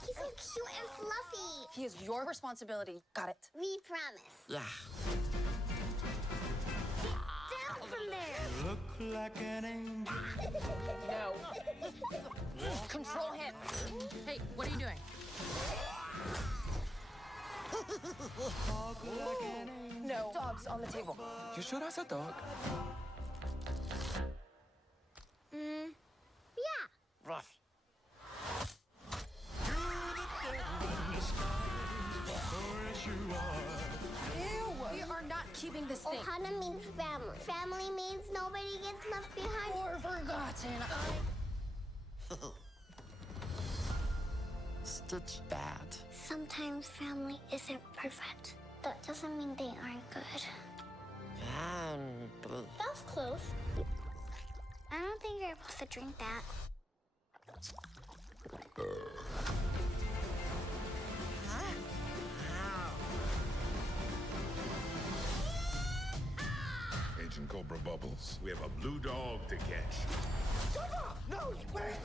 He's so cute and fluffy. He is your responsibility. Got it. We promise. Yeah. Get down from there. Look like an angel. No. Control him. Hey, what are you doing? No. Dogs on the table. You sure that's a dog? Yeah. Rough. We are not keeping this thing. Ohana means family. Family means nobody gets left behind. Or forgotten. Stitch bad. Sometimes family isn't perfect. That doesn't mean they aren't good. That's close. I don't think you're supposed to drink that. Agent Cobra Bubbles. We have a blue dog to catch. No, wait.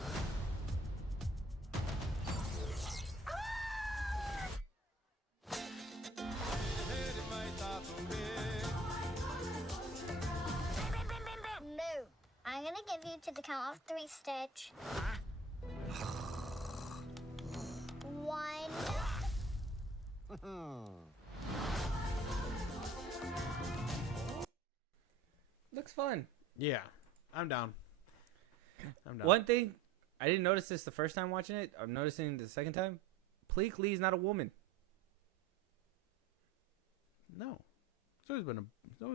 No. I'm gonna give you to the count of 3, Stitch. 1. Looks fun. Yeah, I'm down. One thing, I didn't notice this the first time watching it. I'm noticing the second time. Pleak Lee's not a woman. No. It's always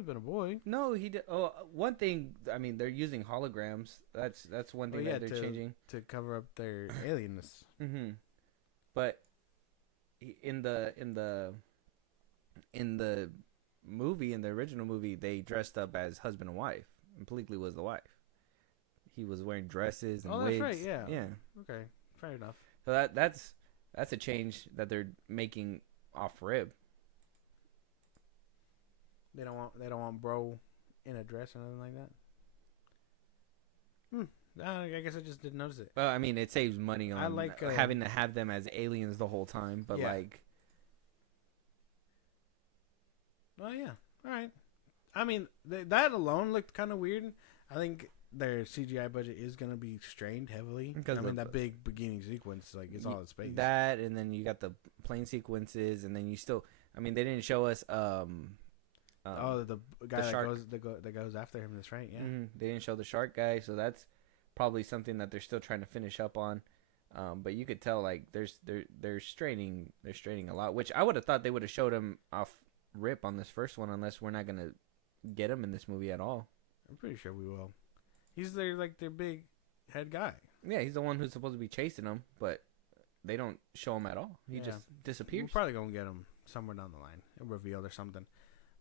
been a boy. No, he did. Oh, one thing. I mean, they're using holograms. That's one thing that they're changing to cover up their alienness. But in the movie, in the original movie, they dressed up as husband and wife, and Pleak Lee was the wife. He was wearing dresses and wigs. That's right. Yeah. Yeah. Okay. Fair enough. So that's a change that they're making off rib. They don't want bro in a dress or anything like that. I guess I just didn't notice it. Well, I mean, it saves money on having to have them as aliens the whole time. But Oh yeah, all right. I mean, that alone looked kind of weird. I think their CGI budget is gonna be strained heavily. Because that big beginning sequence, it's all in space. That, and then you got the plane sequences, and then you still. I mean, they didn't show us. The guy that goes after him. That's right. Yeah. They didn't show the shark guy, so that's probably something that they're still trying to finish up on. But you could tell they're straining a lot, which I would have thought they would have showed him off rip on this first one, unless we're not gonna get him in this movie at all. I'm pretty sure we will. He's their big head guy. Yeah, he's the one who's supposed to be chasing him, but they don't show him at all. He just disappears. We're probably gonna get him somewhere down the line, a reveal or something.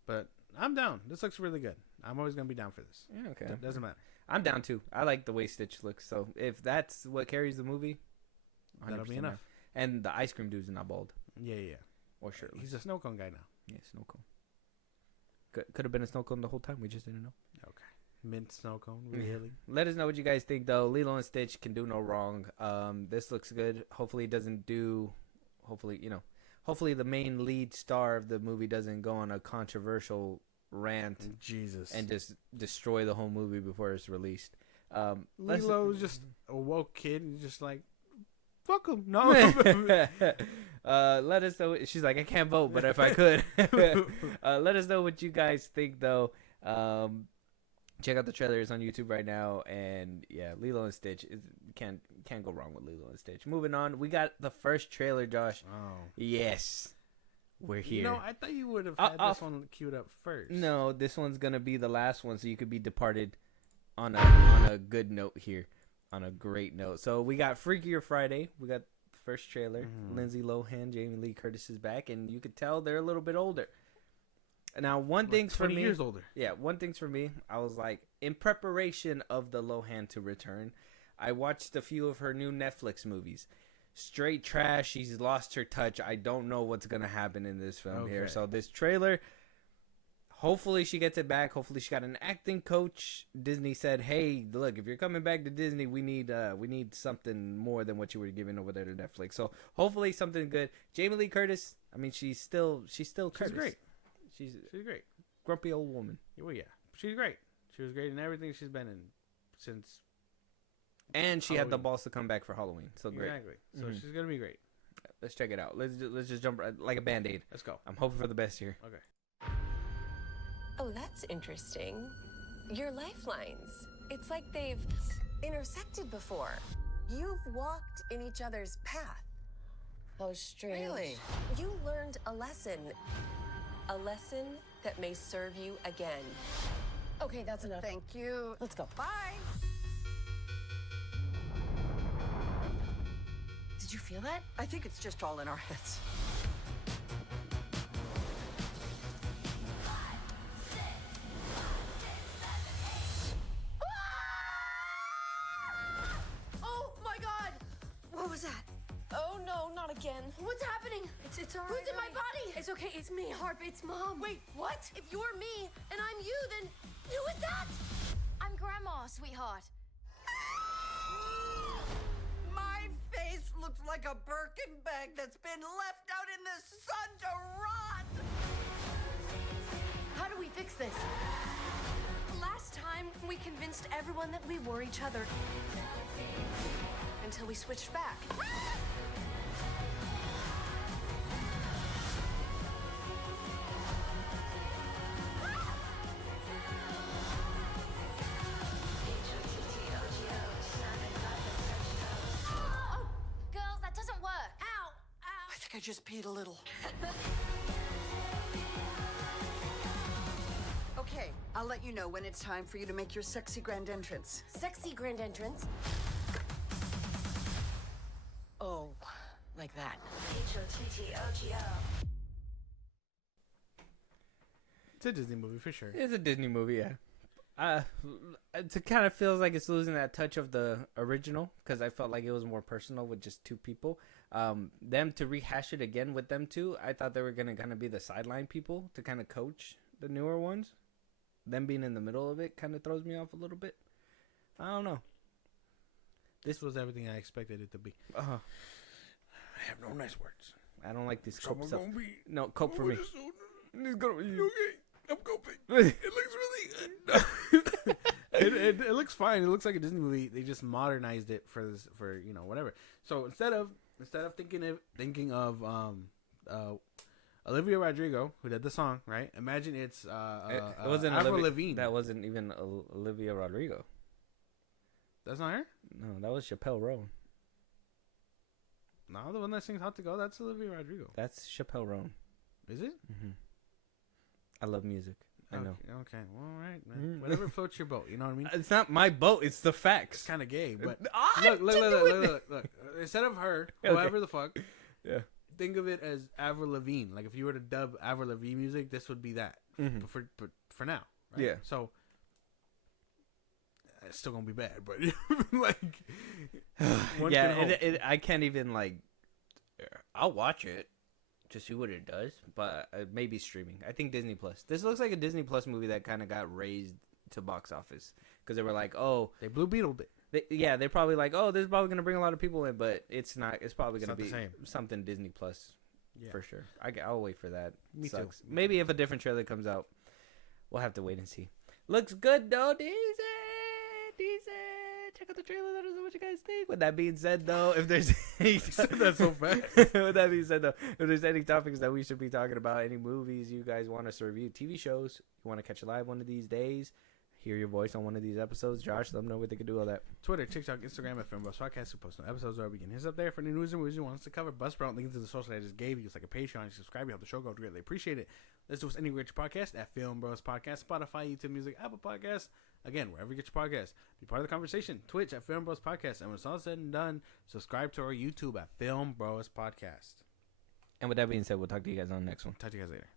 But I'm down. This looks really good. I'm always gonna be down for this. Yeah, okay. Doesn't matter. I'm down too. I like the way Stitch looks. So if that's what carries the movie, That'll be enough. And the ice cream dude's not bald. Yeah. Or shirtless. He's a snow cone guy now. Yeah, snow cone. Could have been a snow cone the whole time. We just didn't know. Okay. Mint snow cone. Really? Let us know what you guys think, though. Lilo and Stitch can do no wrong. This looks good. Hopefully, it doesn't do. Hopefully, hopefully the main lead star of the movie doesn't go on a controversial rant. Jesus. And just destroy the whole movie before it's released. Lilo's just a woke kid and just like, fuck him. No. Let us know. She's like, I can't vote, but if I could. Let us know what you guys think, though. Check out the trailers on YouTube right now. And yeah, Lilo and Stitch can't go wrong with Lilo and Stitch. Moving on, we got the first trailer, Josh. Oh. Yes. We're here. I thought you would have had this one queued up first. No, this one's gonna be the last one, so you could be departed on a good note here, on a great note. So we got Freakier Friday. We got the first trailer. Lindsay Lohan, Jamie Lee Curtis is back, and you could tell they're a little bit older. Now, one thing's for me. 20 years older. Yeah, one thing's for me. I was like, in preparation of the Lohan to return, I watched a few of her new Netflix movies. Straight trash. She's lost her touch. I don't know what's going to happen in this film here. So this trailer, hopefully she gets it back. Hopefully she got an acting coach. Disney said, hey, look, if you're coming back to Disney, we need something more than what you were giving over there to Netflix. So hopefully something good. Jamie Lee Curtis, I mean, she's still Curtis. Great. She's great. Grumpy old woman. Well, yeah. She's great. She was great in everything she's been in since. And she Halloween. had the balls to come back for Halloween. So great. Exactly. So she's going to be great. Let's check it out. Let's just jump like a Band-Aid. Let's go. I'm hoping for the best here. Okay. Oh, that's interesting. Your lifelines. It's like they've intersected before. You've walked in each other's path. How strange. Really? You learned a lesson. A lesson that may serve you again. Okay, that's enough. Thank you. Let's go. Bye. Did you feel that? I think it's just all in our heads. Oh my God! What was that? Oh no, not again. What's happening? It's all right. Who's in my body? It's okay. It's me, Harp. It's Mom. Wait, what? If you're me and I'm you, then who is that? I'm Grandma, sweetheart. My face looks like a Birkin bag that's been left out in the sun to rot. How do we fix this? Last time, we convinced everyone that we were each other. Until we switched back. Oh, girls, that doesn't work. Ow! Ow! I think I just peed a little. Okay, I'll let you know when it's time for you to make your sexy grand entrance. Sexy grand entrance. Oh, like that. It's a Disney movie for sure. It's a Disney movie, yeah. It kind of feels like it's losing that touch of the original because I felt like it was more personal with just two people. Them to rehash it again with them two, I thought they were gonna kind of be the sideline people to kind of coach the newer ones. Them being in the middle of it kind of throws me off a little bit. I don't know. This was everything I expected it to be. I have no nice words. I don't like this cope Someone stuff. gonna be- No, cope for me. It's gonna be okay. I'm coping. It looks really good. it looks fine. It looks like a Disney movie. They just modernized it for whatever. So instead of thinking of Olivia Rodrigo, who did the song, right? Imagine it's It wasn't Avril Olivia, Lavigne. That wasn't even Olivia Rodrigo. That's not her? No, that was Chappelle Roan. No, the one that sings "Hot to Go," that's Olivia Rodrigo. That's Chappelle Roan. Is it? Mm-hmm. I love music. I know. Okay. Well, all right, man. Whatever floats your boat. You know what I mean? It's not my boat. It's the facts. It's kind of gay, but Look. look. Instead of her, Okay. whoever the fuck, Yeah. think of it as Avril Lavigne. Like if you were to dub Avril Lavigne music, this would be that. Mm-hmm. But for now, right? Yeah. So it's still gonna be bad, but like, yeah, I can't even like. I'll watch it to see what it does, but maybe streaming. I think Disney Plus. This looks like a Disney Plus movie that kind of got raised to box office because they were like, oh, they Blue Beetled it. They're probably like, oh, this is probably gonna bring a lot of people in, but it's not. It's probably gonna be something Disney Plus for sure. I'll wait for that. Me too. Maybe if a different trailer comes out, we'll have to wait and see. Looks good though, decent. Check out the trailer. Let us know what you guys think. With that being said, though, if there's any that's so fast. With that being said, though, if there's any topics that we should be talking about, any movies you guys want us to review, TV shows you want to catch live one of these days, hear your voice on one of these episodes, Josh, let them know where they can do all that. Twitter, TikTok, Instagram at Film Bros Podcast. We post no episodes where we can hit us up there for any news and movies you want us to cover. Buzzsprout, links to the social I just gave you. It's like a Patreon. You subscribe, you help the show go. Greatly appreciate it. Let's do us anywhere you get your podcast at Film Bros Podcast, Spotify, YouTube Music, Apple Podcasts. Again, wherever you get your podcast, be part of the conversation. Twitch at Film Bros Podcast. And when it's all said and done, subscribe to our YouTube at Film Bros Podcast. And with that being said, we'll talk to you guys on the next one. Talk to you guys later.